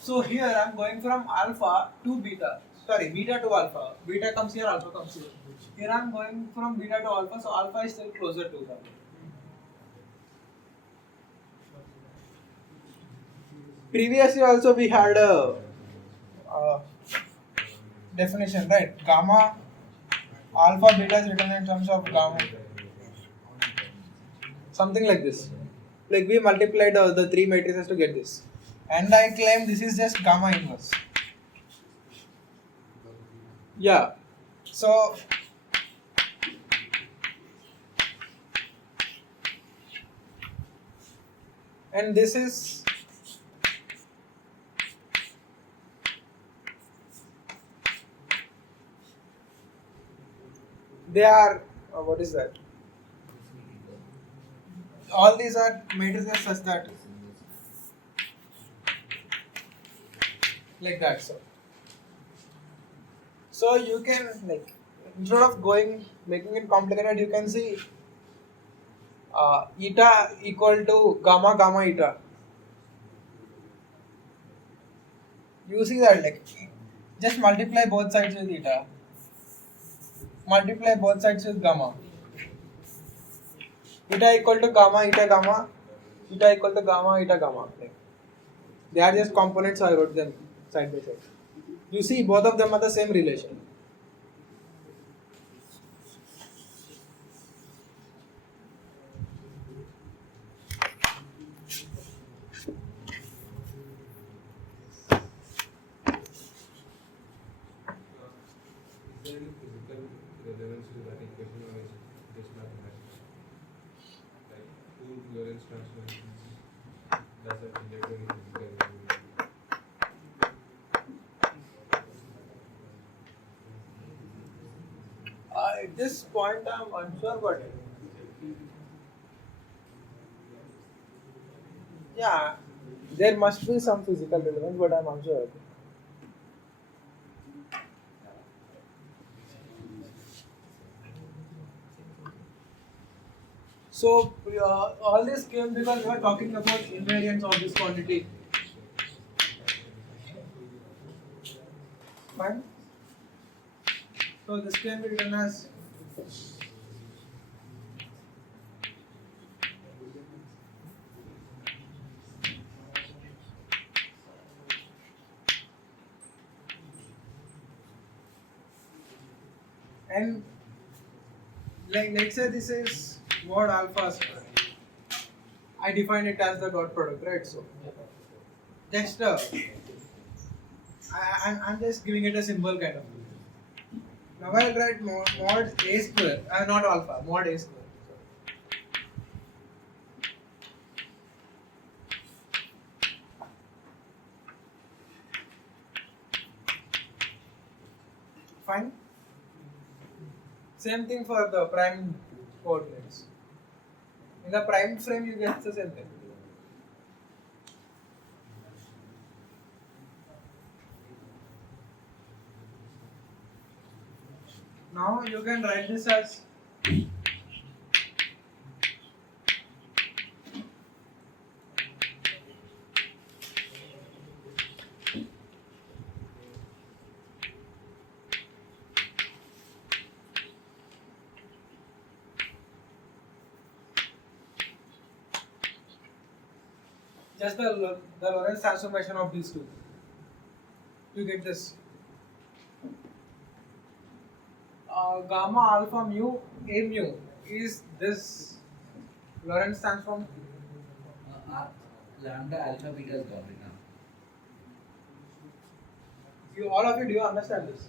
So here I am going from alpha to beta. Sorry, beta to alpha. Beta comes here, alpha comes here. Here I am going from beta to alpha, so alpha is still closer to that. Previously also we had a definition, right? Gamma alpha beta is written in terms of gamma. Something like this. Like we multiplied the three matrices to get this. And I claim this is just gamma inverse. Yeah. So and this is they are what is that? All these are matrices such that like that. So you can like instead of going making it complicated, you can see eta equal to gamma gamma eta. You see that like just multiply both sides with eta, multiply both sides with gamma. Eta equal to gamma eta gamma, eta equal to gamma eta gamma. Like, they are just components, so I wrote them side by side. You see both of them are the same relation. Is there any physical relevance to that equation or is it just mathematical? Like two Lorentz transformations, does that relate to any physical relevance? At this point, I'm unsure, but yeah, there must be some physical relevance, but I'm unsure. So all this came because we were talking about invariance of this quantity. Fine. So this can be written as and like let's say this is mod alpha square. I define it as the dot product, right? So just I'm just giving it a symbol kind of. Now I'll write mod a square, not alpha, mod a square. Fine. Same thing for the prime coordinates. In the prime frame, you get the same thing. Now you can write this as just the Lorentz transformation of these two. You get this. Gamma alpha mu a mu is this Lorentz transform. Lambda alpha beta is got it now. You all of you, do you understand this?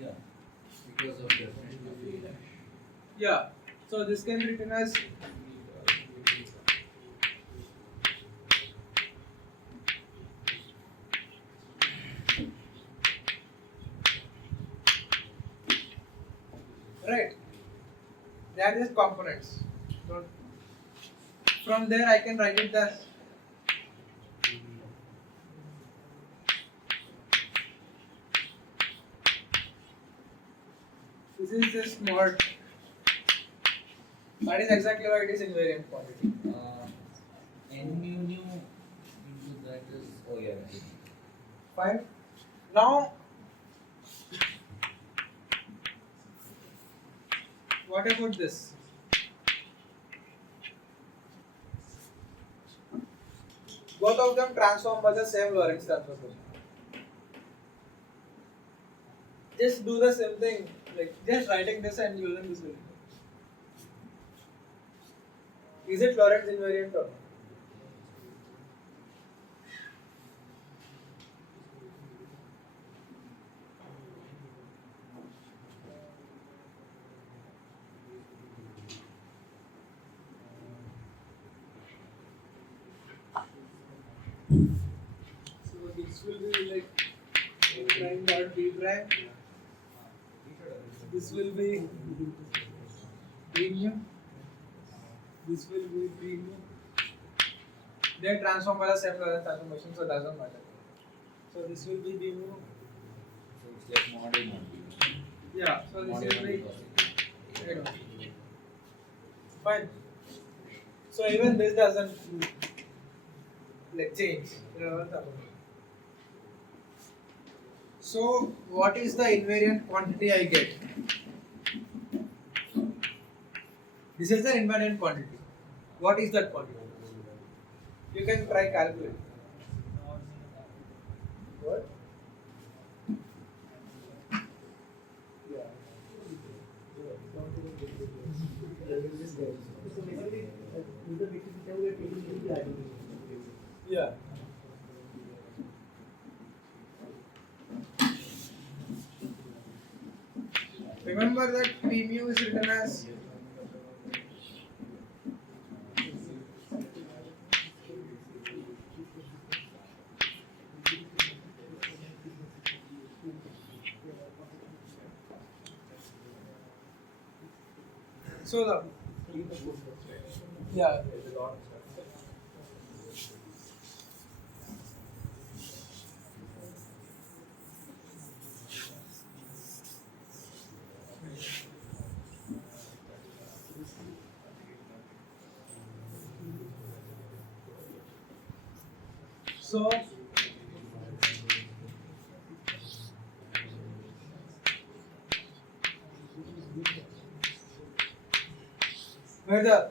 Yeah. Because of definition of A dash. Yeah. So this can be written as right. They are just components. So from there I can write it as this is just mod. That is exactly why it is invariant quantity. N mu nu into that is right. Fine. Now, what about this? Both of them transform by the same Lorentz transformation. Just do the same thing, like just writing this and using this relation. Is it Lorentz invariant or not? prime. This will be p mu. This will be p mu. They are transformed by the same Lorentz transformation, so it doesn't matter. So this will be b mu. So it's like mod A mod B. Yeah. So this Mod A will mod be B cos A. fine. So even this doesn't change. So what is the invariant quantity I get? This is the invariant quantity. What is that quantity? You can try calculate. What? Yeah. Remember that p mu is written as so the yeah. So where the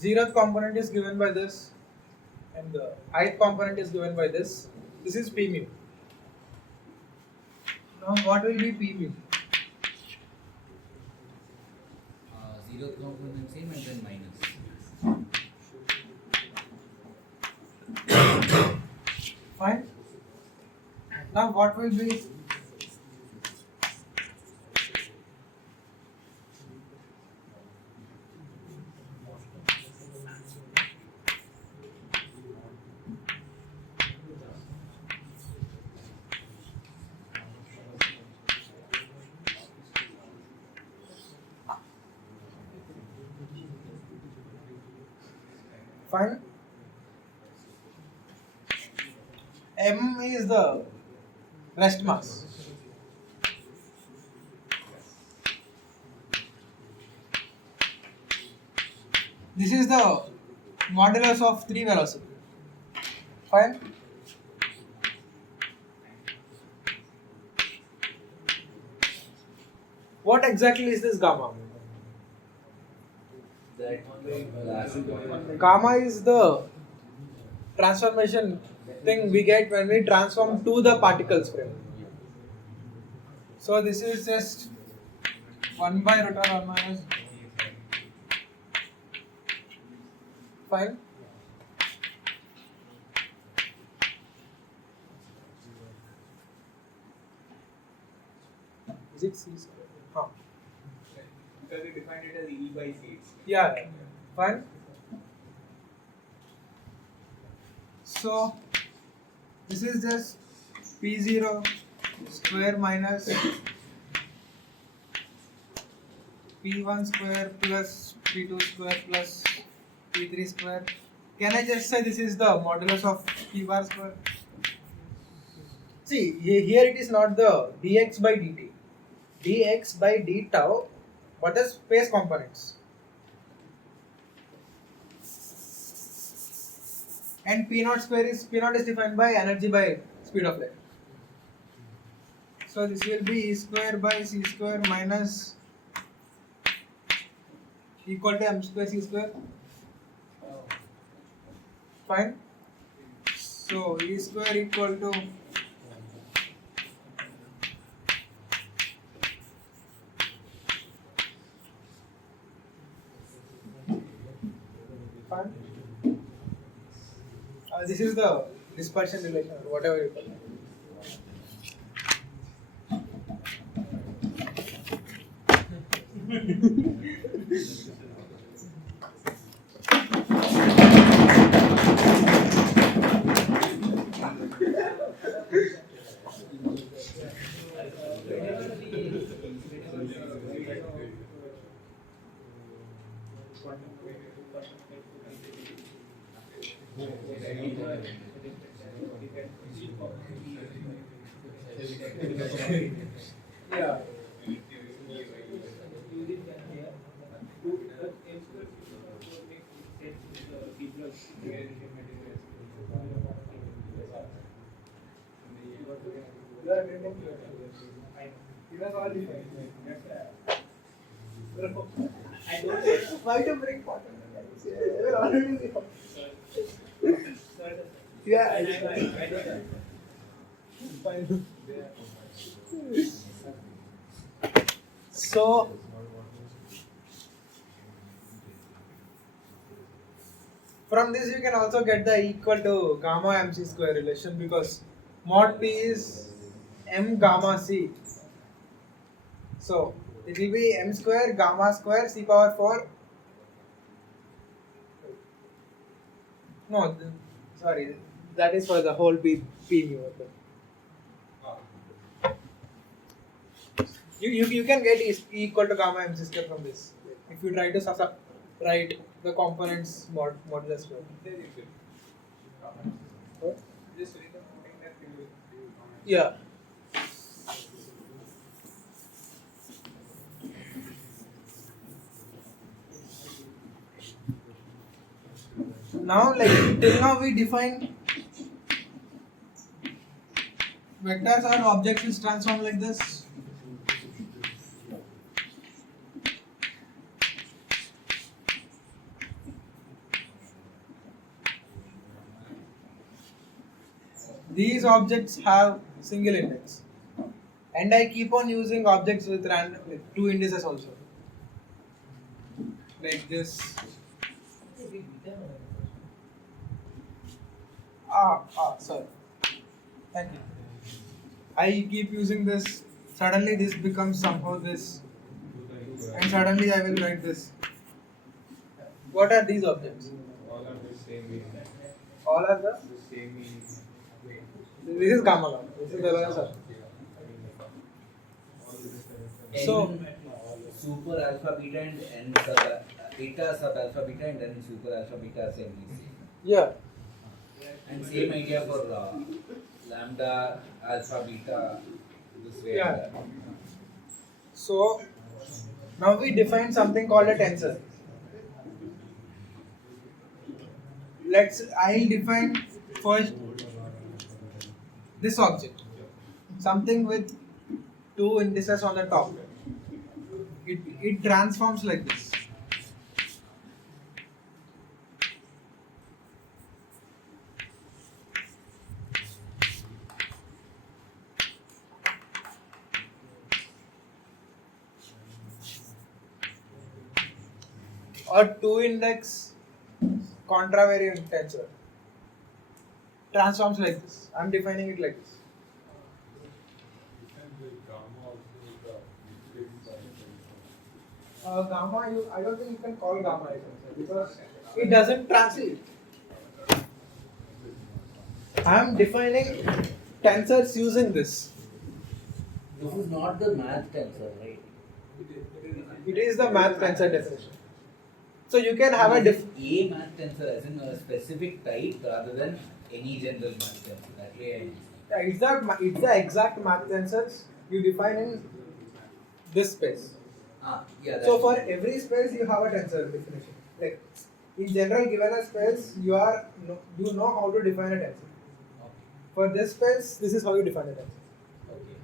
zeroth component is given by this and the ith component is given by this is p mu. Now what will be p mu? Zeroth component same and then minus. Fine. Now what will be fine? M is the rest mass. This is the modulus of 3 velocity. Fine? What exactly is this gamma? Gamma is the transformation thing we get when we transform to the particles frame. So this is just 1 by root of 1 minus. Fine. Is it C square? Huh. Because we defined it as E by C. Yeah. Fine. So this is just p0 square minus p1 square plus p2 square plus p3 square. Can I just say this is the modulus of p bar square? See, here it is not the dx by dt. Dx by d tau, what is space components? And p0 square is defined by energy by speed of light. So this will be e square by c square minus equal to m square c square. Fine. So e square equal to fine. This is the dispersion relation, or whatever you call it. Yeah. Why to bring water? Yeah, fine. So from this you can also get the equal to gamma MC square relation because mod P is M gamma C. So it will be M square gamma square C power 4. No, sorry, that is for the whole P mu. You can get equal to gamma MC square from this if you try to write the components modulus square. Just putting that thing. Yeah. Now, like till now, we define vectors or objects is transformed like this. These objects have single index, and I keep on using objects with random like 2 indices also, like this. Sorry. Thank you. I keep using this. Suddenly, this becomes somehow this, and suddenly I will write this. What are these objects? All are the same meaning. All are the. The same meaning. This is gamma law. This is the answer. So, super alpha beta and n sub beta sub alpha beta and then super alpha beta same thing. yeah. And same idea for lambda alpha beta this way. Yeah. So, now we define something called a tensor. I'll define first this object, something with 2 indices on the top. It transforms like this. Or 2 index contravariant tensor transforms like this. I'm defining it like this. Gamma, I don't think you can call gamma a tensor because it doesn't translate. I'm defining tensors using this. This is not the math tensor, right? It is the math tensor definition. So you can have a a math tensor as in a specific type rather than any general math tensor. That way it's the exact math tensors you define in this space. yeah. So for every space you have a tensor definition. Like in general, given a space, you know how to define a tensor. Okay. For this space, this is how you define a tensor. Okay.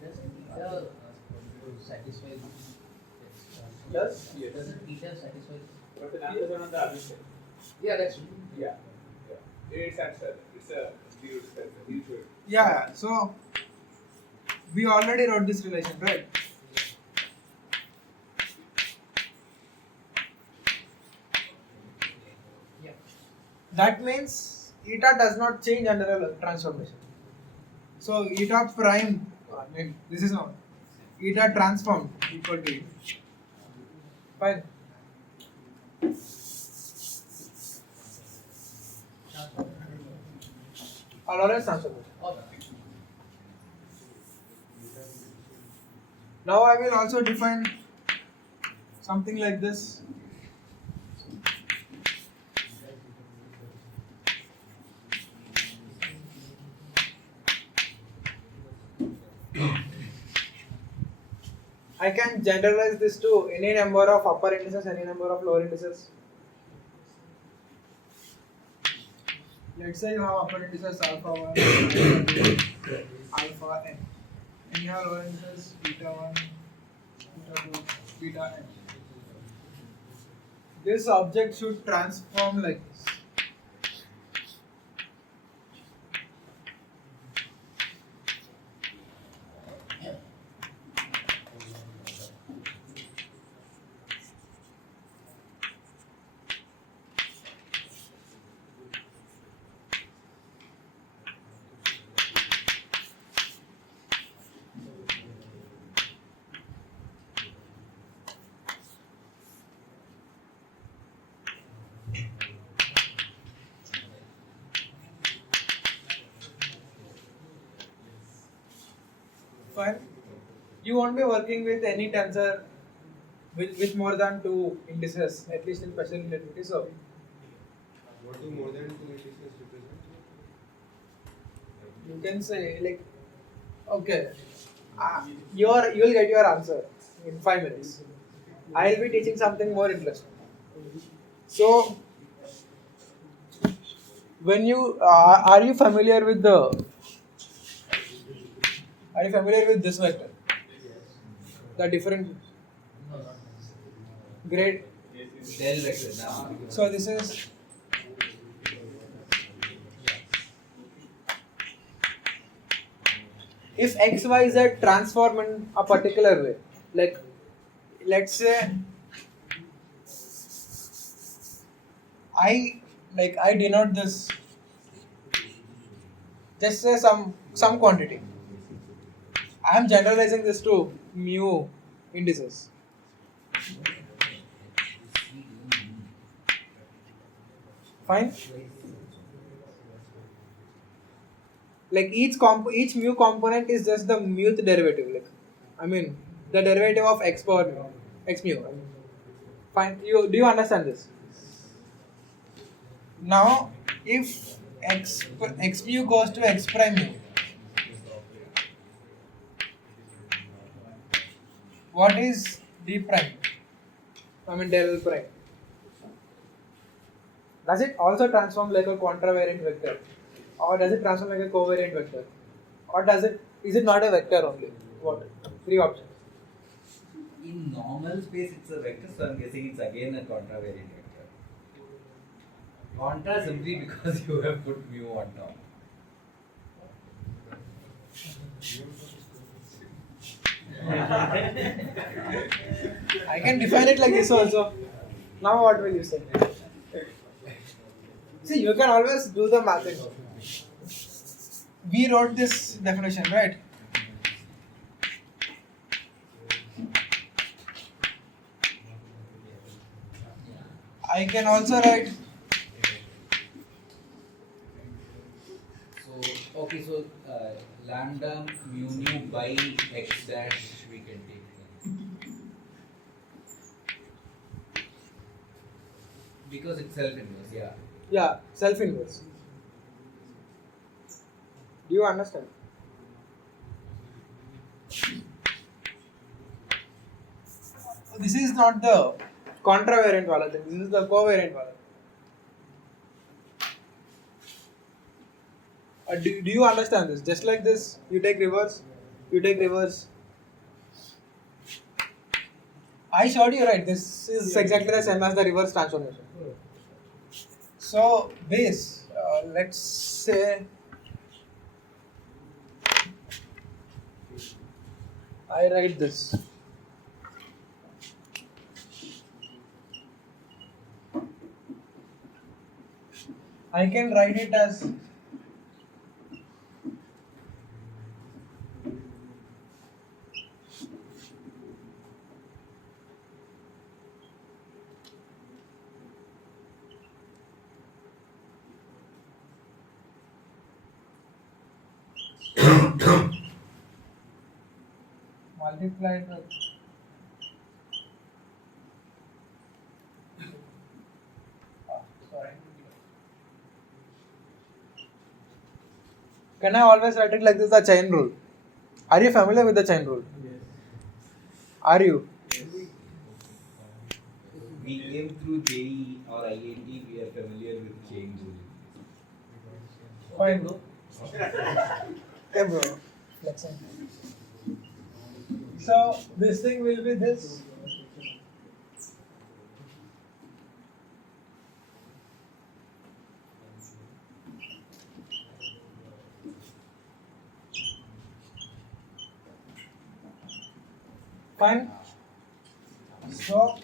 Doesn't beta satisfy Does? Doesn't beta satisfy? But the numbers are on the other side. Yeah, that's true. Yeah. It's answer. It's a zero to Yeah. So we already wrote this relation, right? Yeah. That means eta does not change under a transformation. So eta prime, this is not eta transformed equal to fine. Or Lorentz transformation. Now I will also define something like this. I can generalize this to any number of upper indices, any number of lower indices. Let's say you have upper indices alpha 1, alpha 2, alpha n. And you have lower indices beta 1, beta 2, beta n. This object should transform like this. Fine. You won't be working with any tensor with more than 2 indices, at least in special relativity. So, What do more than 2 indices represent? you can say like, okay, you will get your answer in 5 minutes. I will be teaching something more interesting. So, when you are you familiar with this vector? The different grade. Del vector. Now, So this is if xyz transform in a particular way, like let's say I denote this, just say some quantity. I am generalizing this to mu indices. Fine. Like each mu component is just the muth derivative. Like I mean the derivative of x power mu, x mu. Fine. Do you understand this? Now, if x mu goes to x prime mu, what is d prime? I mean del prime. Does it also transform like a contravariant vector, or does it transform like a covariant vector, or is it not a vector only? What? 3 options. in normal space, it's a vector, so I'm guessing it's again a contravariant vector. Contra simply because you have put mu on top. I can define it like this also. Now what will you say? See, you can always do the mathing. We wrote this definition, right? I can also write. So, okay, so lambda mu nu by x dash we can take. Because it's self-inverse, yeah. Yeah, self-inverse. Do you understand? This is not the contravariant wala thing. This is the covariant wala. Do you understand this? Just like this, you take reverse. I showed you, right? This is exactly the same as the reverse transformation. So this, let's say, I write this. I can write it as multiplied with can I always write it like this, the chain rule? Are you familiar with the chain rule? Are you? We came through JEE or IIT, we are familiar with chain rule. Fine, bro. Okay, bro. So this thing will be this. Fine. So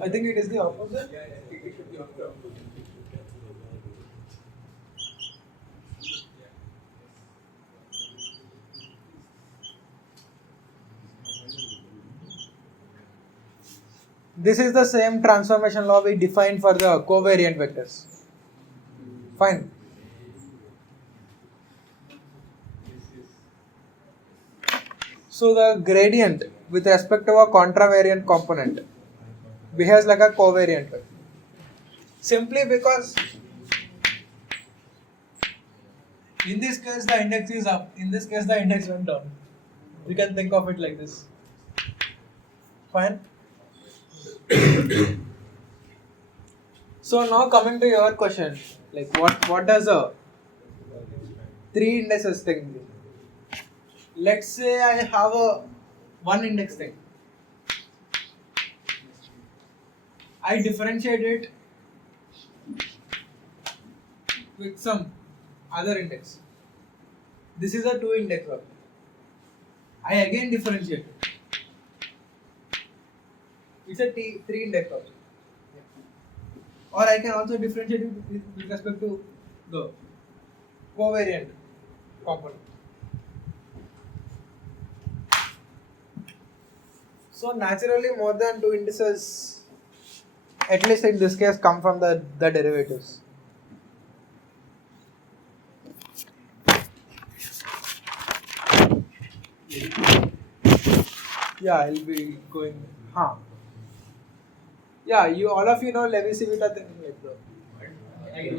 I think it is the opposite. It should be on the This is the same transformation law we defined for the covariant vectors. Fine. So the gradient with respect to a contravariant component behaves like a covariant vector. Simply because in this case the index is up, in this case the index went down. You can think of it like this. Fine. So now coming to your question, like what does a 3 indices thing do? Let's say I have a 1 index thing. I differentiate it with some other index. This is a 2 index problem. I again differentiate it. It's a 3 index problem. Or I can also differentiate it with respect to the covariant component. So naturally more than 2 indices, at least in this case, come from the derivatives. Yeah, I'll be going. Yeah, you all of you know Levi-Civita thing like that. Okay.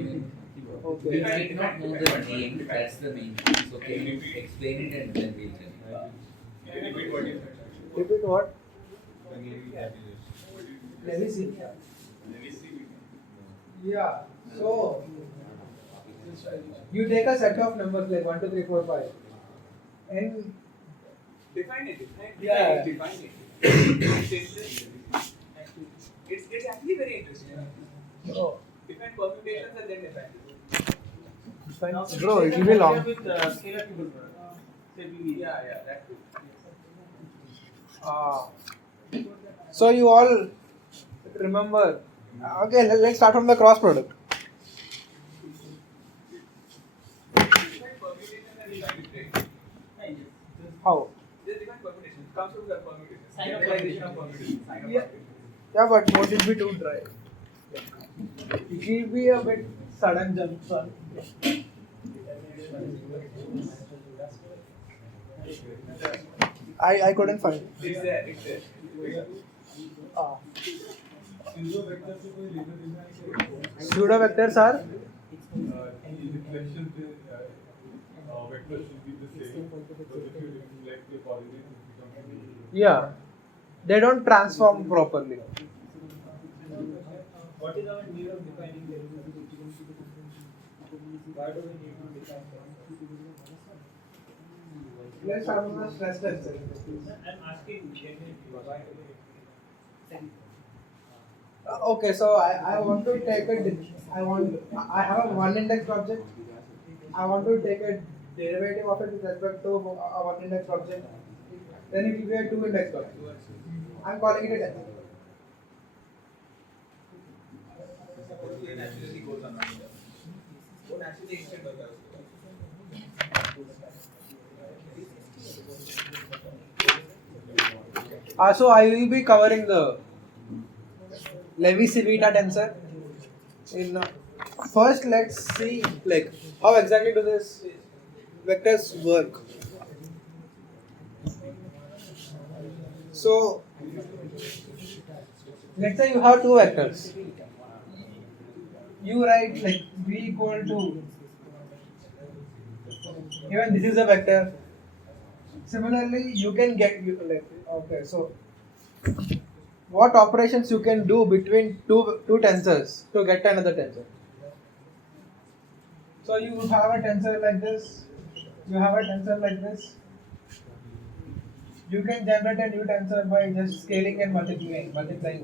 We might not know the name, that's the main thing. So can you explain it and then we'll tell you. Repeat what? Levi-Civita. Yeah. So you take a set of numbers like 1, 2, 3, 4, 5, and define it. Yeah. Define it. It's actually very interesting. oh, Define permutations and then define it. bro, it will be long. With scalar table, say BV. Yeah, that too. So you all remember? Okay, let's start from the cross product. Define permutation and define it. How? Just define permutation. It comes from the permutation. Sign of Generalization of permutation. Sign of Yeah. permutation. Yeah, but won't it be too dry? It will be a bit sudden jump, sir. I couldn't find it. It's there. Pseudo vectors are? Yeah. They don't transform properly. What is our need of defining derivatives? Why do we need to define derivatives? Let's start with the stress test. I'm asking genuinely why do we Okay, so I want to take I have a 1 index object. I want to take a derivative of it with respect to a 1 index object. Then it will be a 2 index object. I'm calling it a tensor. Naturally goes on. So naturally extend of that. So I will be covering the Levi-Civita tensor. First, let's see like how exactly do these vectors work. So let's say you have two vectors. You write like v equal to, even this is a vector. Similarly, you can get okay. So what operations you can do between two tensors to get another tensor? So you have a tensor like this. You have a tensor like this. You can generate a new tensor by just scaling and multiplying.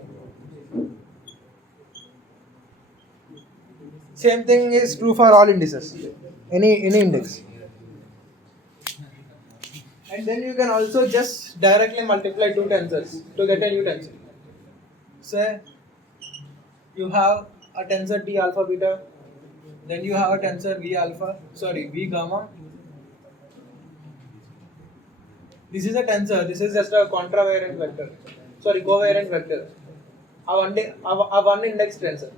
Same thing is true for all indices, any index. And then you can also just directly multiply two tensors to get a new tensor. Say you have a tensor t alpha beta, then you have a tensor v gamma. This is a tensor, this is just a contravariant vector, covariant vector, a one index tensor.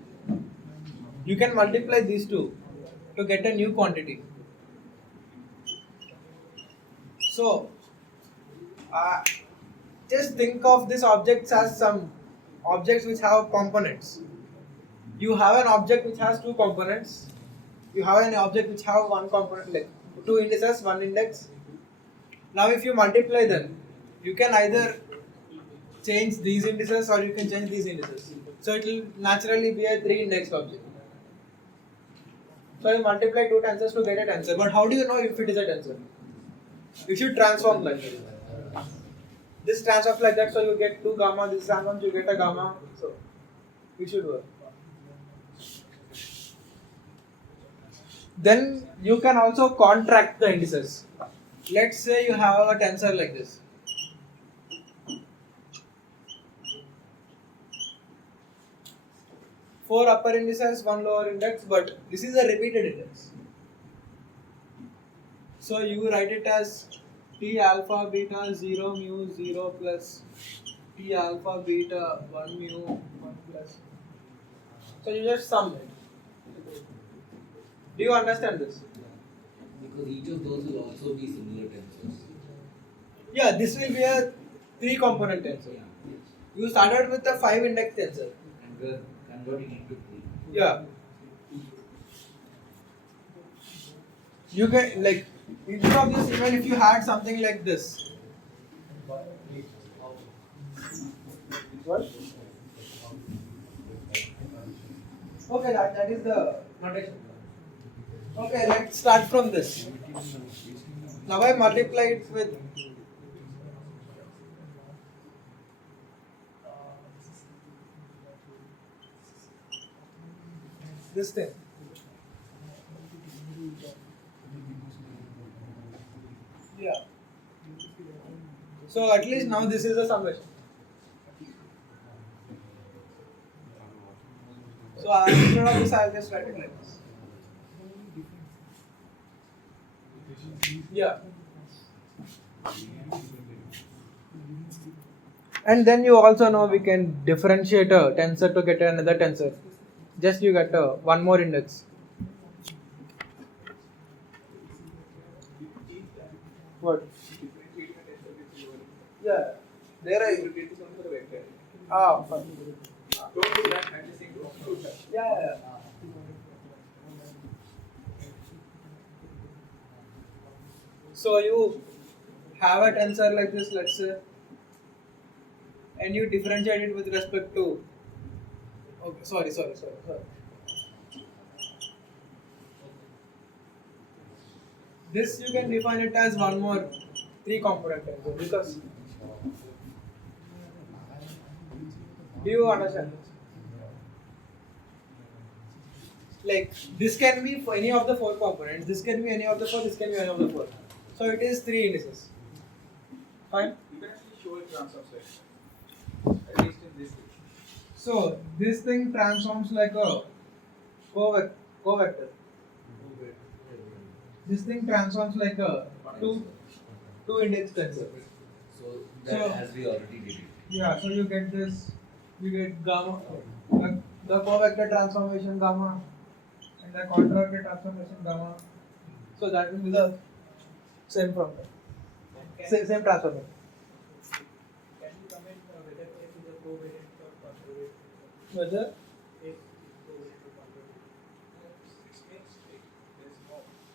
You can multiply these two to get a new quantity. So, just think of these objects as some objects which have components. You have an object which has two components. You have an object which have one component, like two indices, one index. Now, if you multiply them, you can either change these indices or you can change these indices. So, it will naturally be a three-indexed object. So, you multiply two tensors to get a tensor. But how do you know if it is a tensor? You should transform like this. This transforms like that, so you get 2 gamma. This transforms, you get a gamma. So, it should work. Then you can also contract the indices. Let's say you have a tensor like this. Four upper indices, one lower index, but this is a repeated index. So you write it as t alpha beta 0 mu 0 plus t alpha beta 1 mu 1 plus. So you just sum it. Do you understand this? Because each of those will also be similar tensors. Yeah, this will be a 3-component tensor. You started with a 5-index tensor. And we're converting it to 3. Yeah. You can, like, instead of this, even if you had something like this. What? Okay, that is the notation. Okay, let's start from this. Now I multiply it with this thing. Yeah. So at least now this is the summation. So instead of this, I'll just write it like this. Yeah. And then you also know we can differentiate a tensor to get another tensor. Just you get one more index. What? Yeah. There I. Ah, fine. Don't do that. I'm just saying don't do that. Yeah. So you have a tensor like this, let's say, and you differentiate it with respect to. Okay, sorry. This you can define it as one more 3-component tensor because. Do you understand this? Like this can be for any of the 4 components. This can be any of the 4. This can be any of the 4. So it is 3 indices. Fine. You can actually show it transforms like at least in this way. So this thing transforms like a covector. This thing transforms like a two index tensor. So that as we already did it. Yeah. So you get this. You get gamma. The covector transformation gamma and the contravector transformation gamma. So that will be the same problem. Same transformation. Can you Whether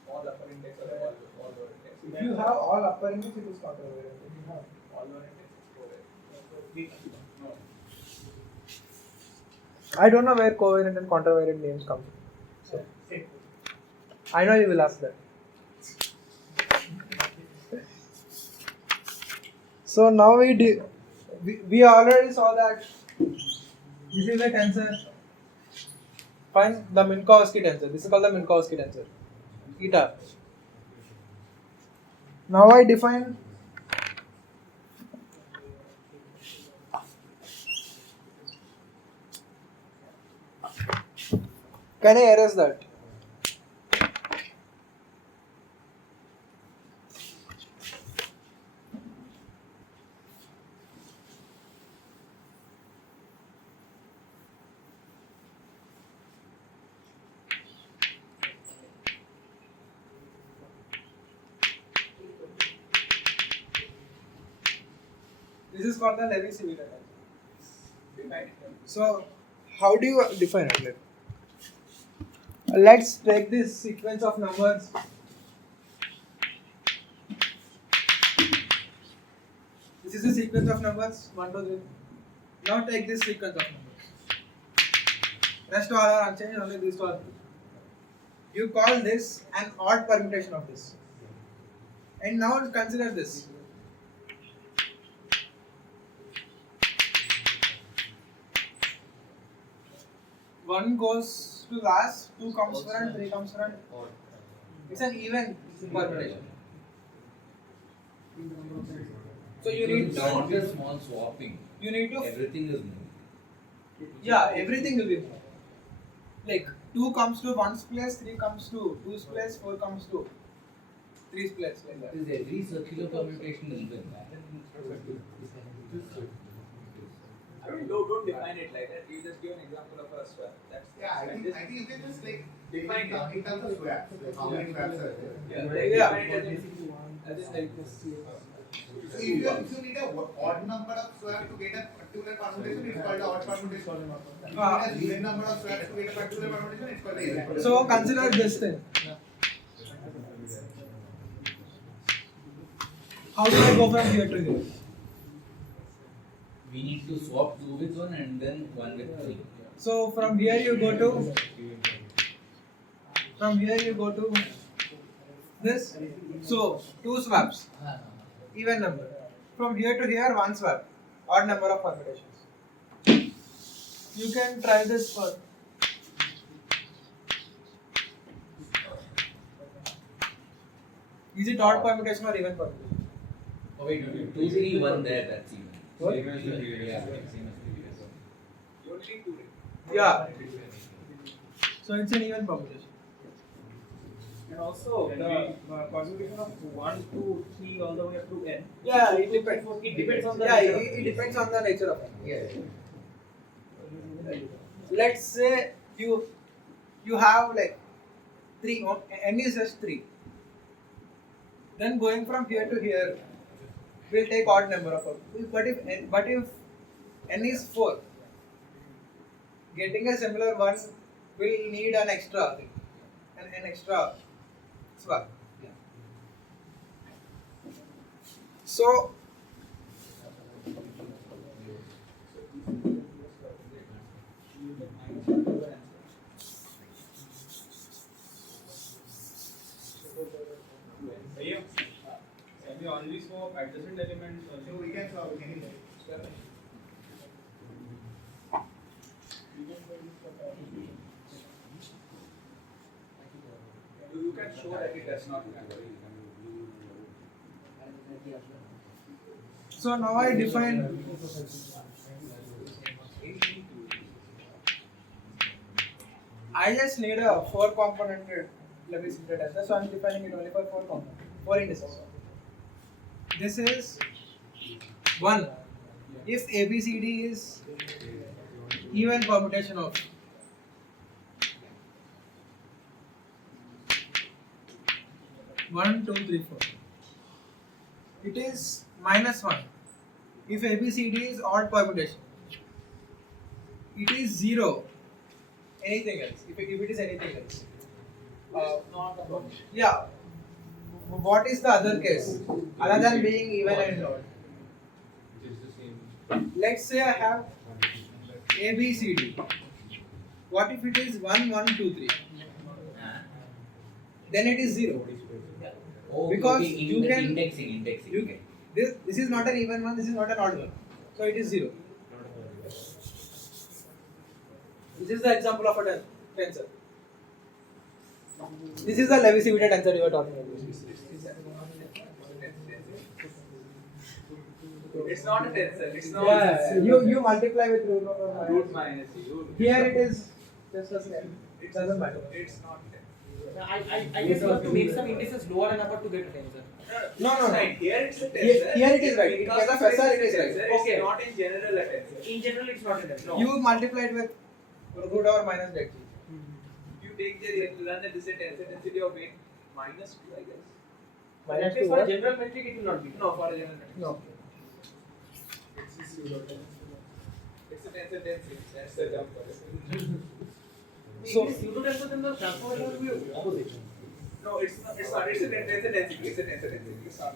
All upper index or all lower index. if you have all upper index, it is contravariant. If you have All lower index is covariant. No. I don't know where covariant and contravariant names come from. So I know you will ask that. So now we already saw that this is a tensor. Find the Minkowski tensor. This is called the Minkowski tensor. Eta. Now I define can I erase that? This is called the Levi-Civita tensor. So, how do you define it? Let's take this sequence of numbers. This is a sequence of numbers 1, 2, 3. Now take this sequence of numbers. Rest all are unchanged, only these two are. You call this an odd permutation of this. And now consider this. One goes to last, 2 comes front, 3 comes front. It's an even permutation. So you need not a small swapping. You need to Everything is moved. yeah, everything will be moved. Like 2 comes to 1's place, 3 comes to 2's place, 4 comes to 3's place, like that. Is every circular permutation even? I mean, don't define it like that. You just give an example of a swap. That's I think you can just like define it in terms of swaps, like how many swaps are there. Define it as in like this. So if you need a odd number of swaps to get a particular permutation, it's called the odd permutation. If you need a even number of swaps to get a particular permutation, it's called the even permutation. So consider this thing. How do I go from here to here? We need to swap 2 with 1 and then 1 with 3. So from here you go to this. So 2 swaps, even number. From here to here 1 swap, odd number of permutations. You can try this for. Is it odd permutation or even permutation? Oh wait, 2, 3, 1 there, that's even. What? Same as the previous. Yeah, same as previous. You only need 2 Yeah. So it's an even permutation. And also the permutation of 1, 2, 3 all the way up to n. Yeah, it depends. It depends on the Yeah, nature of it depends on the nature of it. Yeah. Let's say you have like 3, n is just 3. Then going from here to here will take odd number of permutations. But if n is 4, getting a similar one will need an extra thing, an extra swap. So Can we only swap adjacent elements So also? we can swap with anything. You can show that it does not matter. So now I define I just need a 4-componented Levi-Civita tensor, so I am defining it only for 4 components, 4 indices. This is 1 if ABCD is even permutation of one, two, three, four. It is -1 if ABCD is odd permutation. it is 0, anything else, if it is anything else. Yeah. What is the other case other than being even and odd? It is the same. Let's say I have A, B, C, D. What if it is 1, 1, 2, 3? Then it is 0. Okay, Because okay, you can- indexing. You can, this is not an even one, this is not an odd one. So it is 0. This is the example of a tensor. This is the Levi-Civita tensor you were talking about. It's not a tensor. It's not. Yeah, you multiply with Root minus u. Here it is just the same. It doesn't matter. It's not tensor. I guess you have to make some indices lower and upper to get a tensor. No. Right. Here it's a tensor. Here it is right. In Because case of SR it is right. It's not in general a tensor. In general, it's not a tensor. No. You multiply it with root over minus delta. You take the run the tensor density of 8 minus 2, I guess. But at least for a general metric, it will not be. No, for a general metric. No. It's a tensor density. That's the term for it. So, pseudo tensor, then the transformation will be opposite. No, it's not. It's not. It's a tensor density. It's a tensor density. It's not.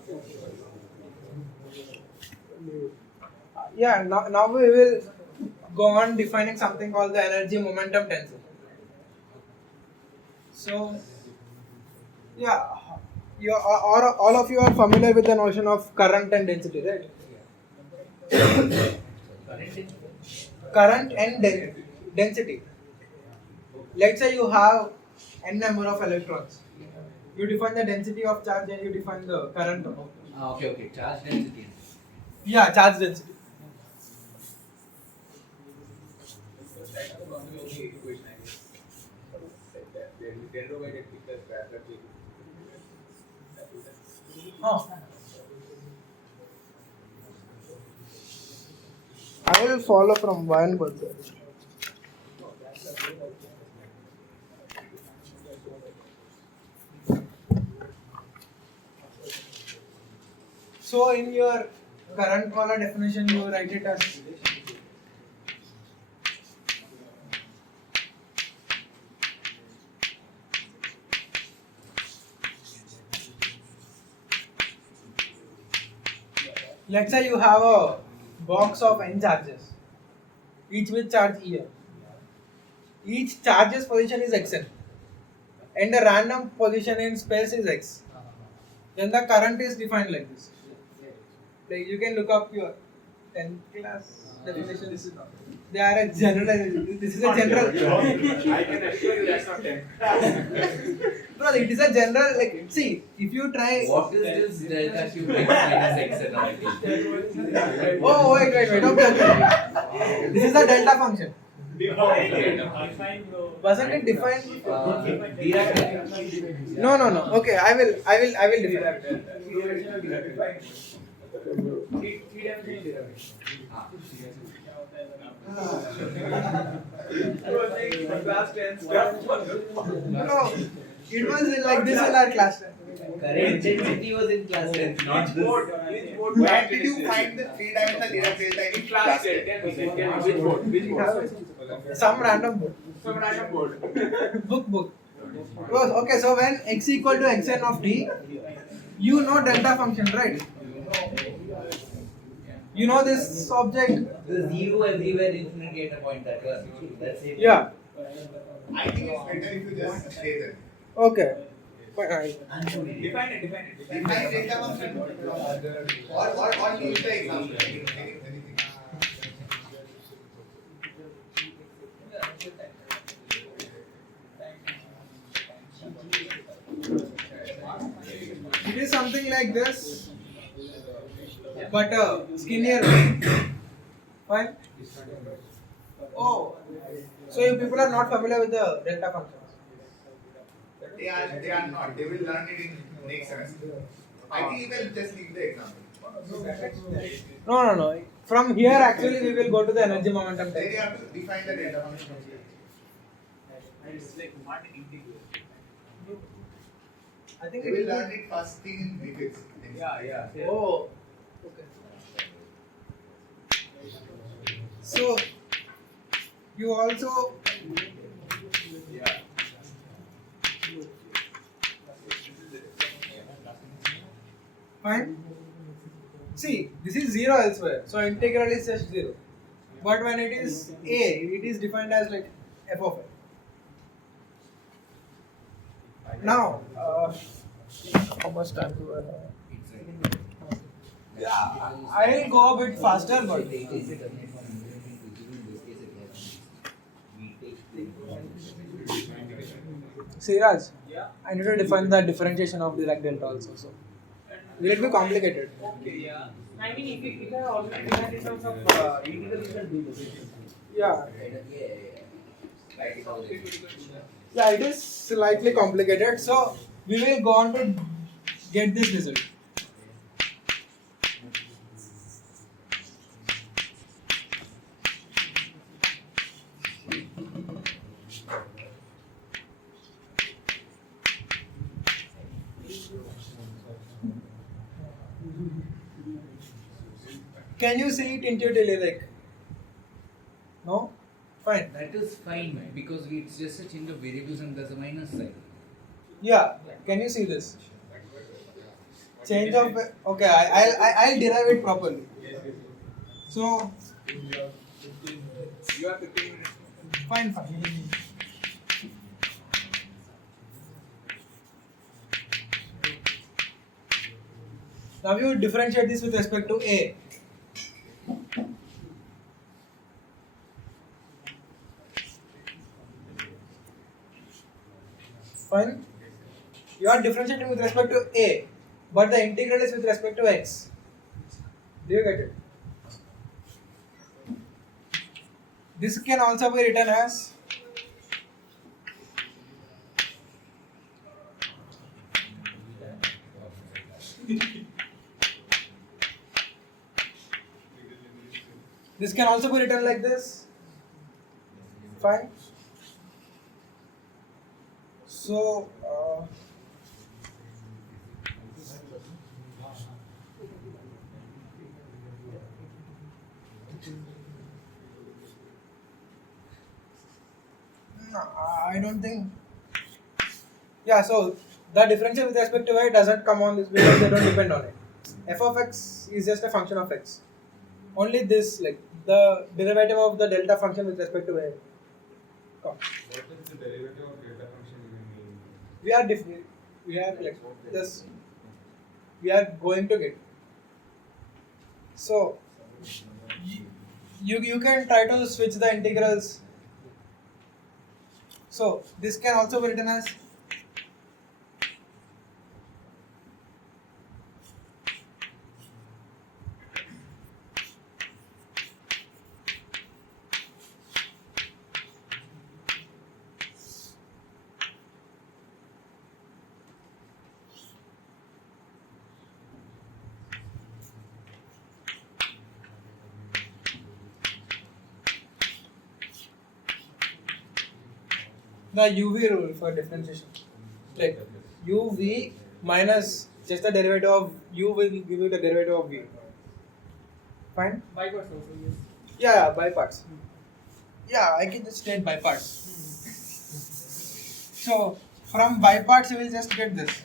Yeah, now we will go on defining something called the energy momentum tensor. So, yeah, all of you are familiar with the notion of current and density, right? Current and density. Let's say you have n number of electrons. You define the density of charge and you define the current. Okay, charge density. Yeah, charge density. I will follow from one person. So in your current color definition, you write it as let's say you have a box of n charges, each with charge E. Each charge's position is xn, and the random position in space is x. Then the current is defined like this. Like you can look up your 10th class definition. This is not. They are a general. This is a general. I can assure you that's not 10. No, it is a general. Like, see, if you try. What is this delta Q minus x and all? Oh, wait. Okay. This is the delta function. Wasn't it defined? Dirac. No. Okay, I will define. Class 10 stuff. No, it was like this in our class. Current density was in class 10, not this. Where did you find the 3-dimensional Dirac delta in Class 10. Which board? Which board? Some random book. Some random board. Book. Okay, so when x equal to xn of t, you know delta function, right? You know this object. The zero everywhere infinity at a point that was. That's it. Yeah. I think it's better if you just say that. Okay. Define it. Define delta function or use the example. Anything. It is something like this, but skinnier way. Fine. Oh, so you people are not familiar with the delta functions. They are not. They will learn it in next semester. I think you can just leave the example. No. From here, actually, we will go to the energy momentum Then you tensor. have to define the delta function. It's like one integral. I think They it will will learn it first thing in physics. Yeah. Oh, okay. So You also fine. See, this is 0 elsewhere, so integral is just 0. But when it is a, it is defined as like f of a. Now, how much time do I have? Yeah, I'll go a bit faster, but see, Raj, I need to define the differentiation of Dirac delta also. So, will it be complicated? Okay, yeah. I mean, if I already defined in terms of integral, you can do this. Yeah. Yeah, it is slightly complicated. So, we will go on to get this result. Can you see it intuitively? Like, no? Fine. That is fine because it's just a change of variables and there's a minus sign. Yeah. Can you see this? Change of. Okay, I'll derive it properly. So. You are 15 minutes. Fine. Now you differentiate this with respect to A. Fine. You are differentiating with respect to A, but the integral is with respect to X. Do you get it? This can also be written as this can also be written like this. Fine. So no, I don't think. Yeah, so the differential with respect to y doesn't come on this because they don't depend on it. F of x is just a function of x. Only this, like the derivative of the delta function with respect to y. Come. What is the derivative of delta function even mean? We are like this. We are going to get. So you can try to switch the integrals. So this can also be written as the UV rule for differentiation. Like UV minus just the derivative of U will give you the derivative of V. Fine? By parts also, yes. Yeah, by parts. Yeah, I can just state by parts. So from by parts you will just get this.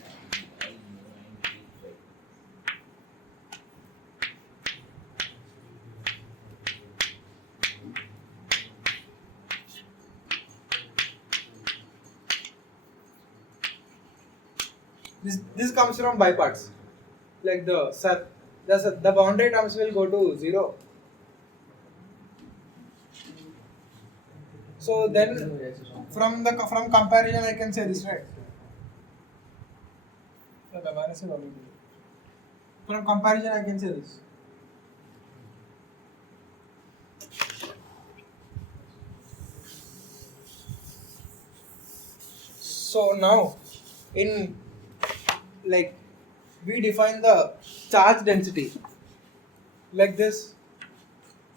This comes from by parts. Like the boundary terms will go to 0. So then from comparison I can say this, right? From comparison I can say this. So now in like we define the charge density like this.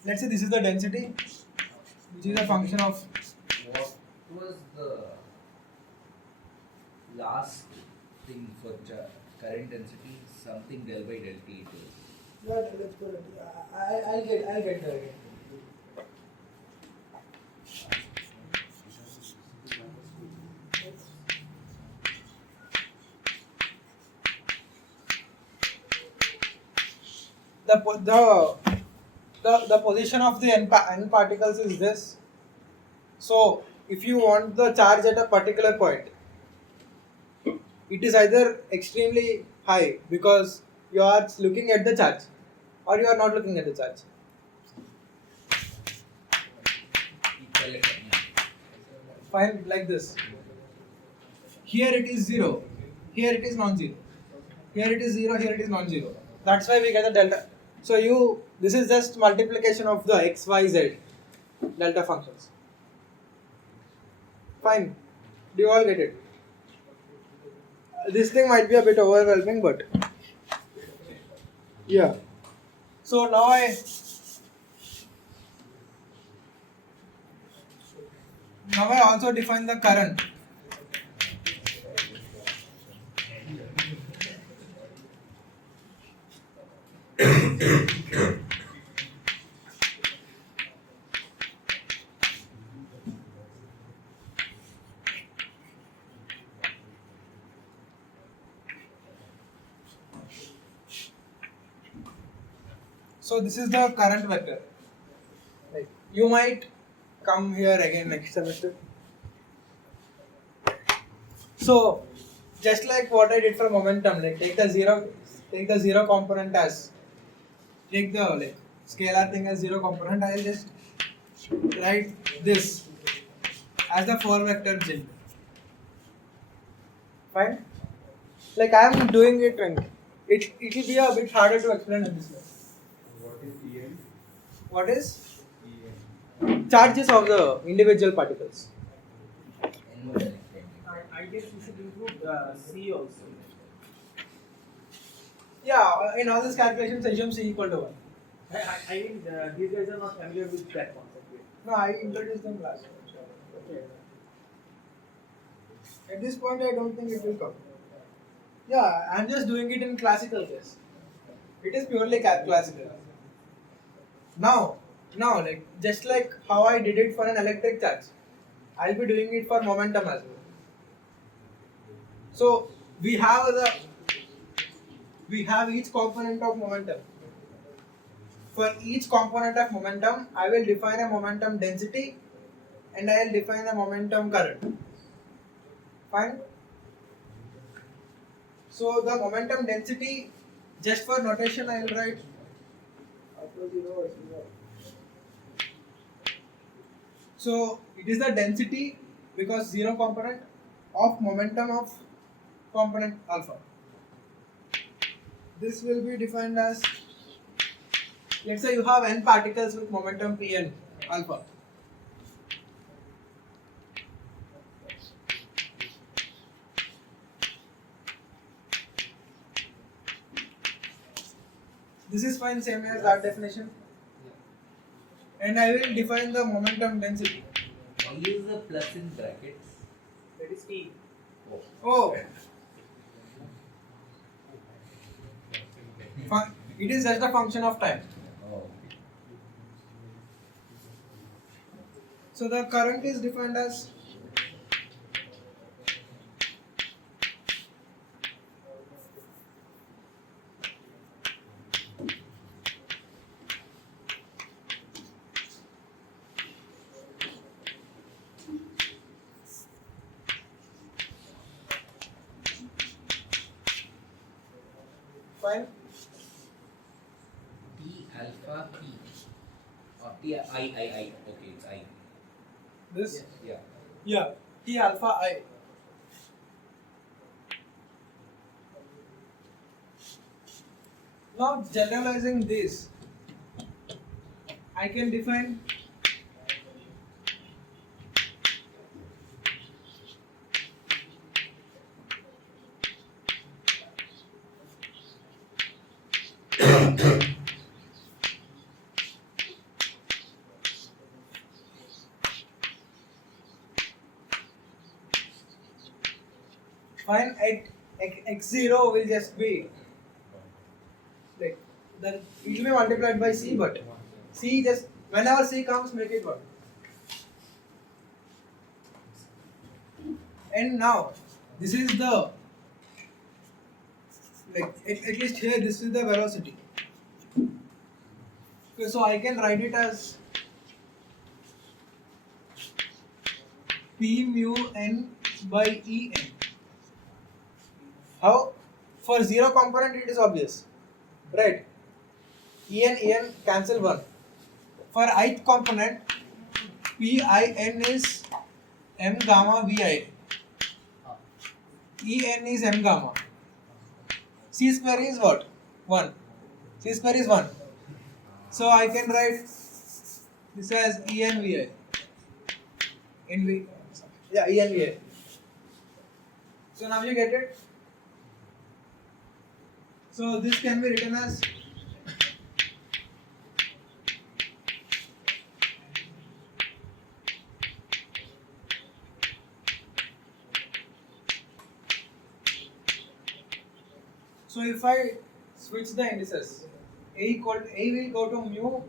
Let's say this is the density, which is a function of. What was the last thing for current density? Something del by del t it is. Yeah, that's correct. I'll get there again. the position of the n particles is this. So if you want the charge at a particular point, it is either extremely high because you are looking at the charge, or you are not looking at the charge. Fine, like this. Here it is 0, here it is non-zero. Here it is 0, here it is non-zero. That's why we get the delta. So this is just multiplication of the x, y, z delta functions. Fine. Do you all get it? This thing might be a bit overwhelming, but yeah. So now I also define the current. So this is the current vector. Like you might come here again next semester. So just like what I did for momentum, like take the zero component as, take the like scalar thing as zero component. I'll just write this as the 4 vector gel. Fine. Like I am doing it, and it will be a bit harder to explain in this way. What is EM? What is EM. charges of the individual particles? I guess you should include C also. Yeah, in all these calculations, assume C equal to 1. I mean, these guys are not familiar with that concept yet. No, I introduced them last time. Okay. At this point, I don't think it will come. Yeah, I'm just doing it in classical case. It is purely classical. Now, like just like how I did it for an electric charge, I'll be doing it for momentum as well. So we have each component of momentum. For each component of momentum, I will define a momentum density and I will define a momentum current. Fine. So the momentum density, just for notation, I will write so it is the density because zero component of momentum of component alpha. This will be defined as, let's say you have n particles with momentum Pn alpha. This is fine, same as that definition. And I will define the momentum density. Why is the plus in brackets? That is T. Oh, it is just a function of time. Oh. So the current is defined as fine. T alpha P. Or T I. Okay, it's I. This Yeah. T alpha I. Now generalizing this, I can define fine at x0 will just be like then it will be multiplied by c, but c just whenever c comes make it 1. And now this is the like at least here this is the velocity. Okay, so I can write it as P mu n by E n. How? For zero component it is obvious, right? En cancel 1. For ith component, Pin is m gamma Vi. En is m gamma. C square is what? 1. C square is 1. So I can write this as ENVI. Yeah, ENVI. So now you get it. So this can be written as so if I switch the indices, A will go to mu,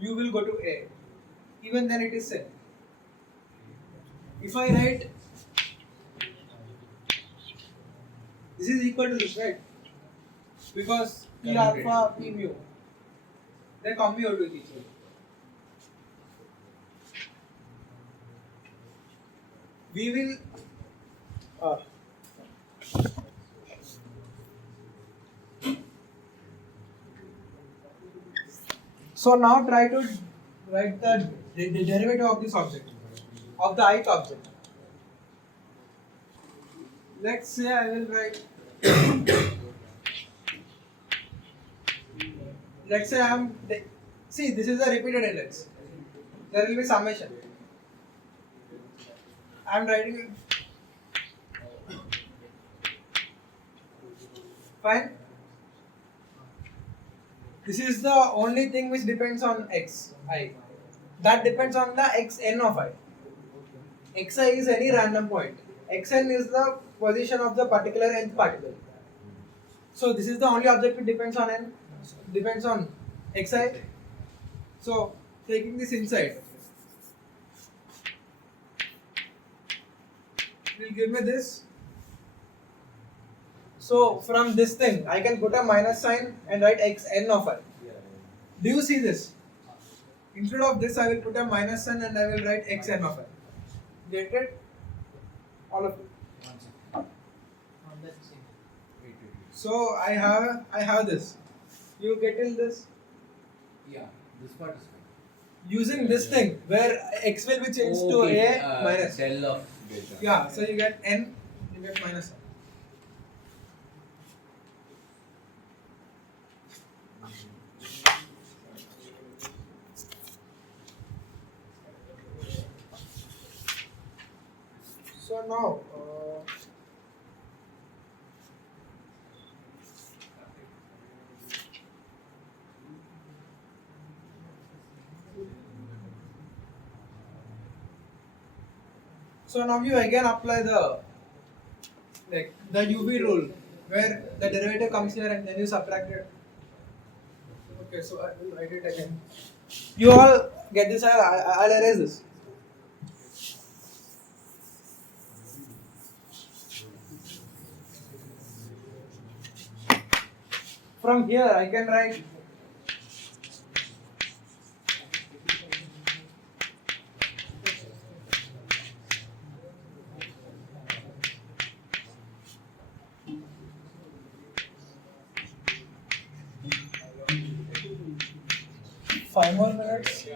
mu will go to A. Even then it is same. If I write this is equal to this, right? Because P alpha, P mu, they commute with each other. We will so now try to write the derivative of this object, of the ith object. Let's say I will write let's say see, this is a repeated index. There will be summation. I am writing fine. This is the only thing which depends on xi. That depends on the xn of I. Xi is any random point. Xn is the position of the particular nth particle. So this is the only object which depends on n, depends on xi. So taking this inside will give me this. So from this thing I can put a minus sign and write xn of I. Do you see this? Instead of this I will put a minus sign and I will write xn of I. Get it? All of it. So I have this. You get in this? Yeah, this part is fine. Using this thing where x will be changed to a minus. Del of delta. Yeah, so you get n, you get minus n. So now, you again apply the UV rule where the derivative comes here and then you subtract it. Okay, so I will write it again. You all get this? I'll erase this. From here I can write five more minutes.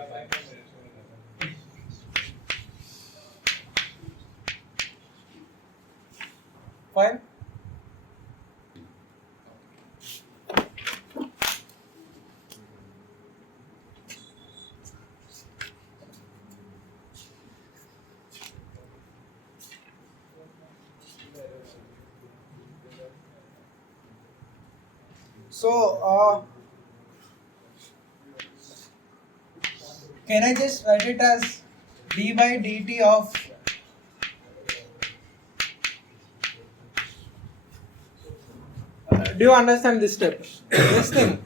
Fine. So, can I just write it as d by dt of do you understand this step? This thing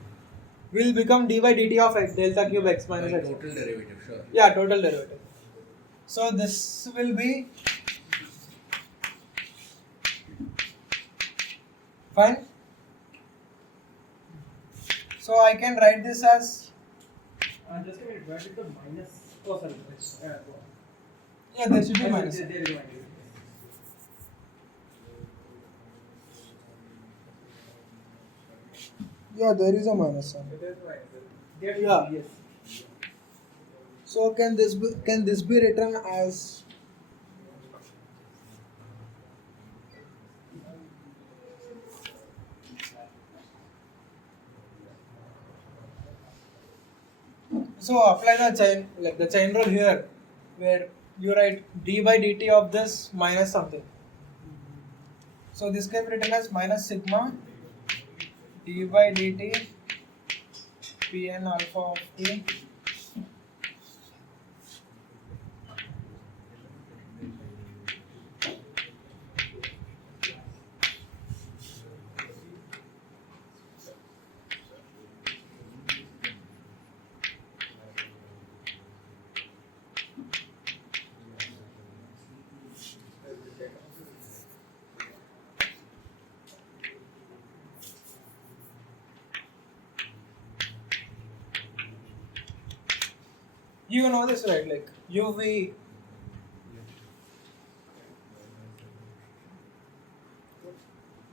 will become d by dt of x delta cube x minus x. Total derivative, sure. Yeah, total derivative. So this will be fine. So I can write this as Just a minute, where did the minus? Oh, sorry. Yeah, there should be minus. There is minus. Yeah, there is a minus sign. It is right. There should Yeah. be, yes. So can this be written as so apply the chain rule here where you write d by dt of this minus something. So this can be written as minus sigma d by dt Pn alpha of t you know this, right? Like UV.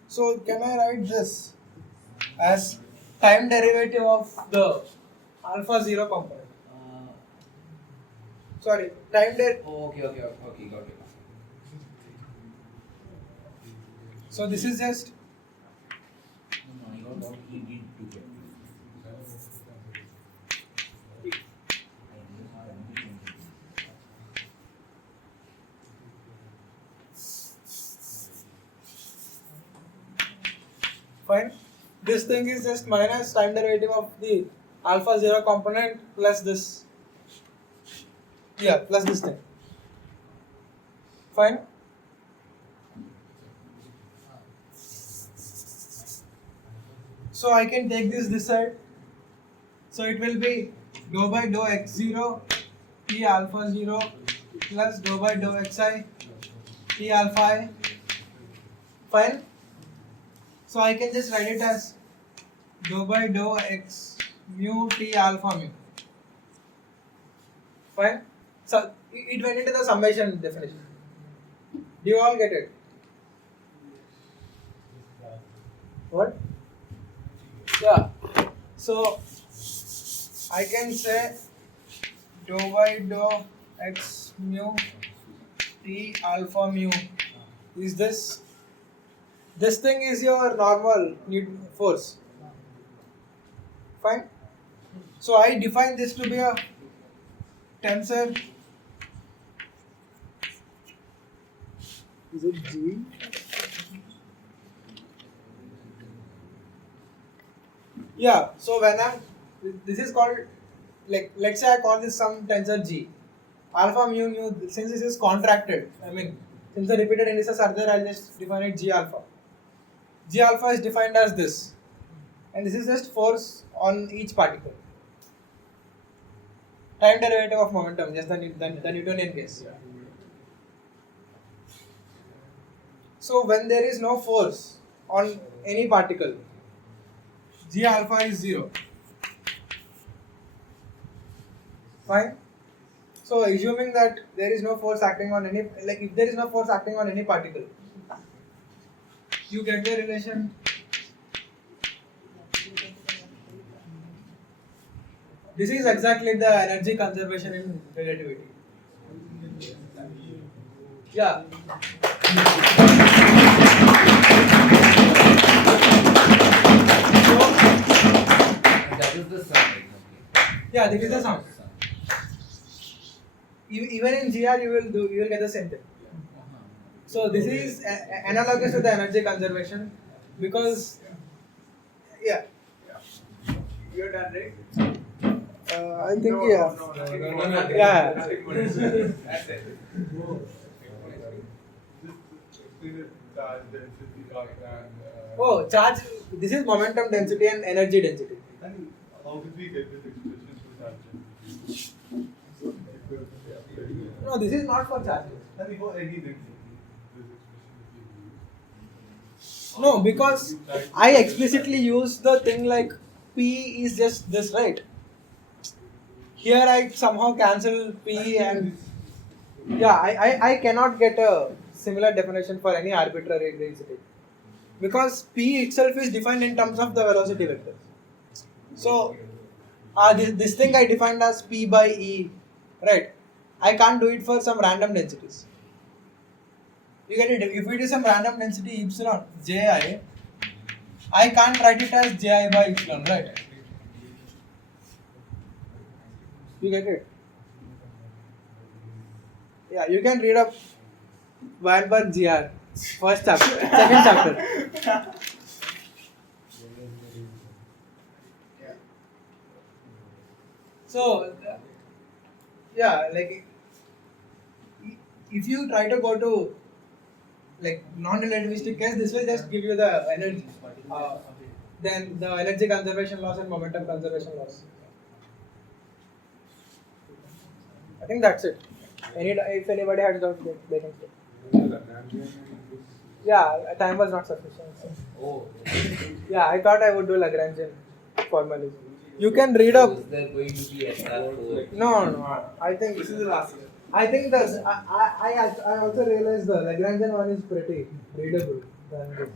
So can I write this as time derivative of the alpha 0 component? Sorry, time Okay, got it. So this is just No, I got what he did to get. fine. This thing is just minus time derivative of the alpha 0 component plus this. Yeah, plus this thing. Fine. So I can take this side. So it will be dou by dou x0 t alpha 0 plus dou by dou xi t alpha I. Fine. So I can just write it as dou by dou x mu t alpha mu. Fine. So it went into the summation definition. Do you all get it? What? Yeah. So I can say dou by dou x mu t alpha mu is this. This thing is your normal force. Fine. So I define this to be a tensor. Is it G? Yeah. So when this is called, like, let's say I call this some tensor G. Alpha mu, since this is contracted, since the repeated indices are there, I'll just define it G alpha. G alpha is defined as this, and this is just force on each particle. Time derivative of momentum, just the Newtonian case. So when there is no force on any particle, G alpha is 0. Fine. So assuming that there is no force acting on any, like if there is no force acting on any particle, you get the relation this is exactly the energy conservation in relativity. Yeah. That is the sum. Yeah, this is the sum. Even in GR you will get the same thing. So this is analogous to the energy conservation because yeah. You're done, right? I think No, yeah. No. Yeah. That's it. Charge density and Oh, charge. This is momentum density and energy density. and how did we get this expression for charge? No, this is not for charges. And for any density, this expression No, because I explicitly use the thing like P is just this, right? here I somehow cancel P and yeah, I cannot get a similar definition for any arbitrary density because P itself is defined in terms of the velocity vector. So this thing I defined as P by E, right? I can't do it for some random densities. You get it? If it is some random density epsilon Ji, I can't write it as Ji by epsilon, right? You get it? Yeah, you can read up Weinberg GR, first chapter, second chapter. So, yeah, like if you try to go to like non-relativistic case, this will just give you the energy. Then the energy conservation loss and momentum conservation loss. I think that's it. If anybody has doubts, they can say. Yeah, time was not sufficient. So. Oh. Yeah, I thought I would do Lagrangian formalism. You can read up. Is there going to be SR4? No. I think this is the last year. I think I also realized the Lagrangian one is pretty readable than this.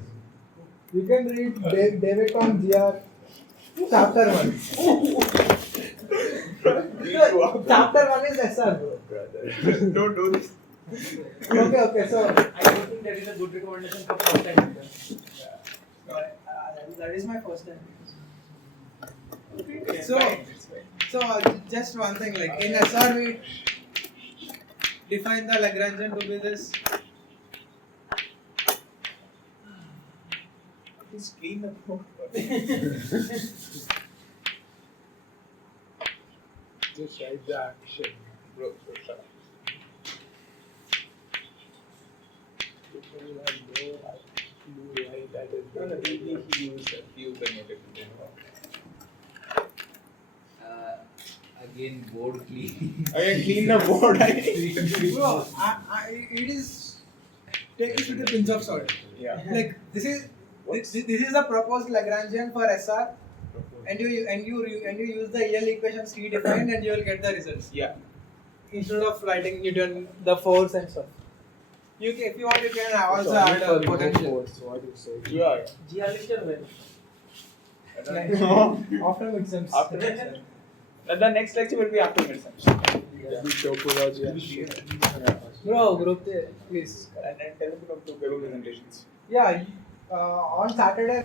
You can read David on GR chapter 1. Chapter 1 is SR, bro. Don't do this. Okay, so I don't think that is a good recommendation for first time. that is my first time. It's So, fine. just one thing, like in SR we define the Lagrangian to be this. Just clean the board. Just write the action. Bro, shut up. He used a few Again, board clean. Again, clean the board. Bro, it is take it with a pinch of salt. Yeah. Like this is the proposed Lagrangian for SR, and you use the EL equations he defined, and you will get the results. Yeah. Instead of writing Newton the force and stuff. If you want, you can also add a potential. Yeah. GR lecture when? After midterms. After midterms. The next lecture will be after midterms. Bro, group please. And tell them to do paper presentations. Yeah, on Saturday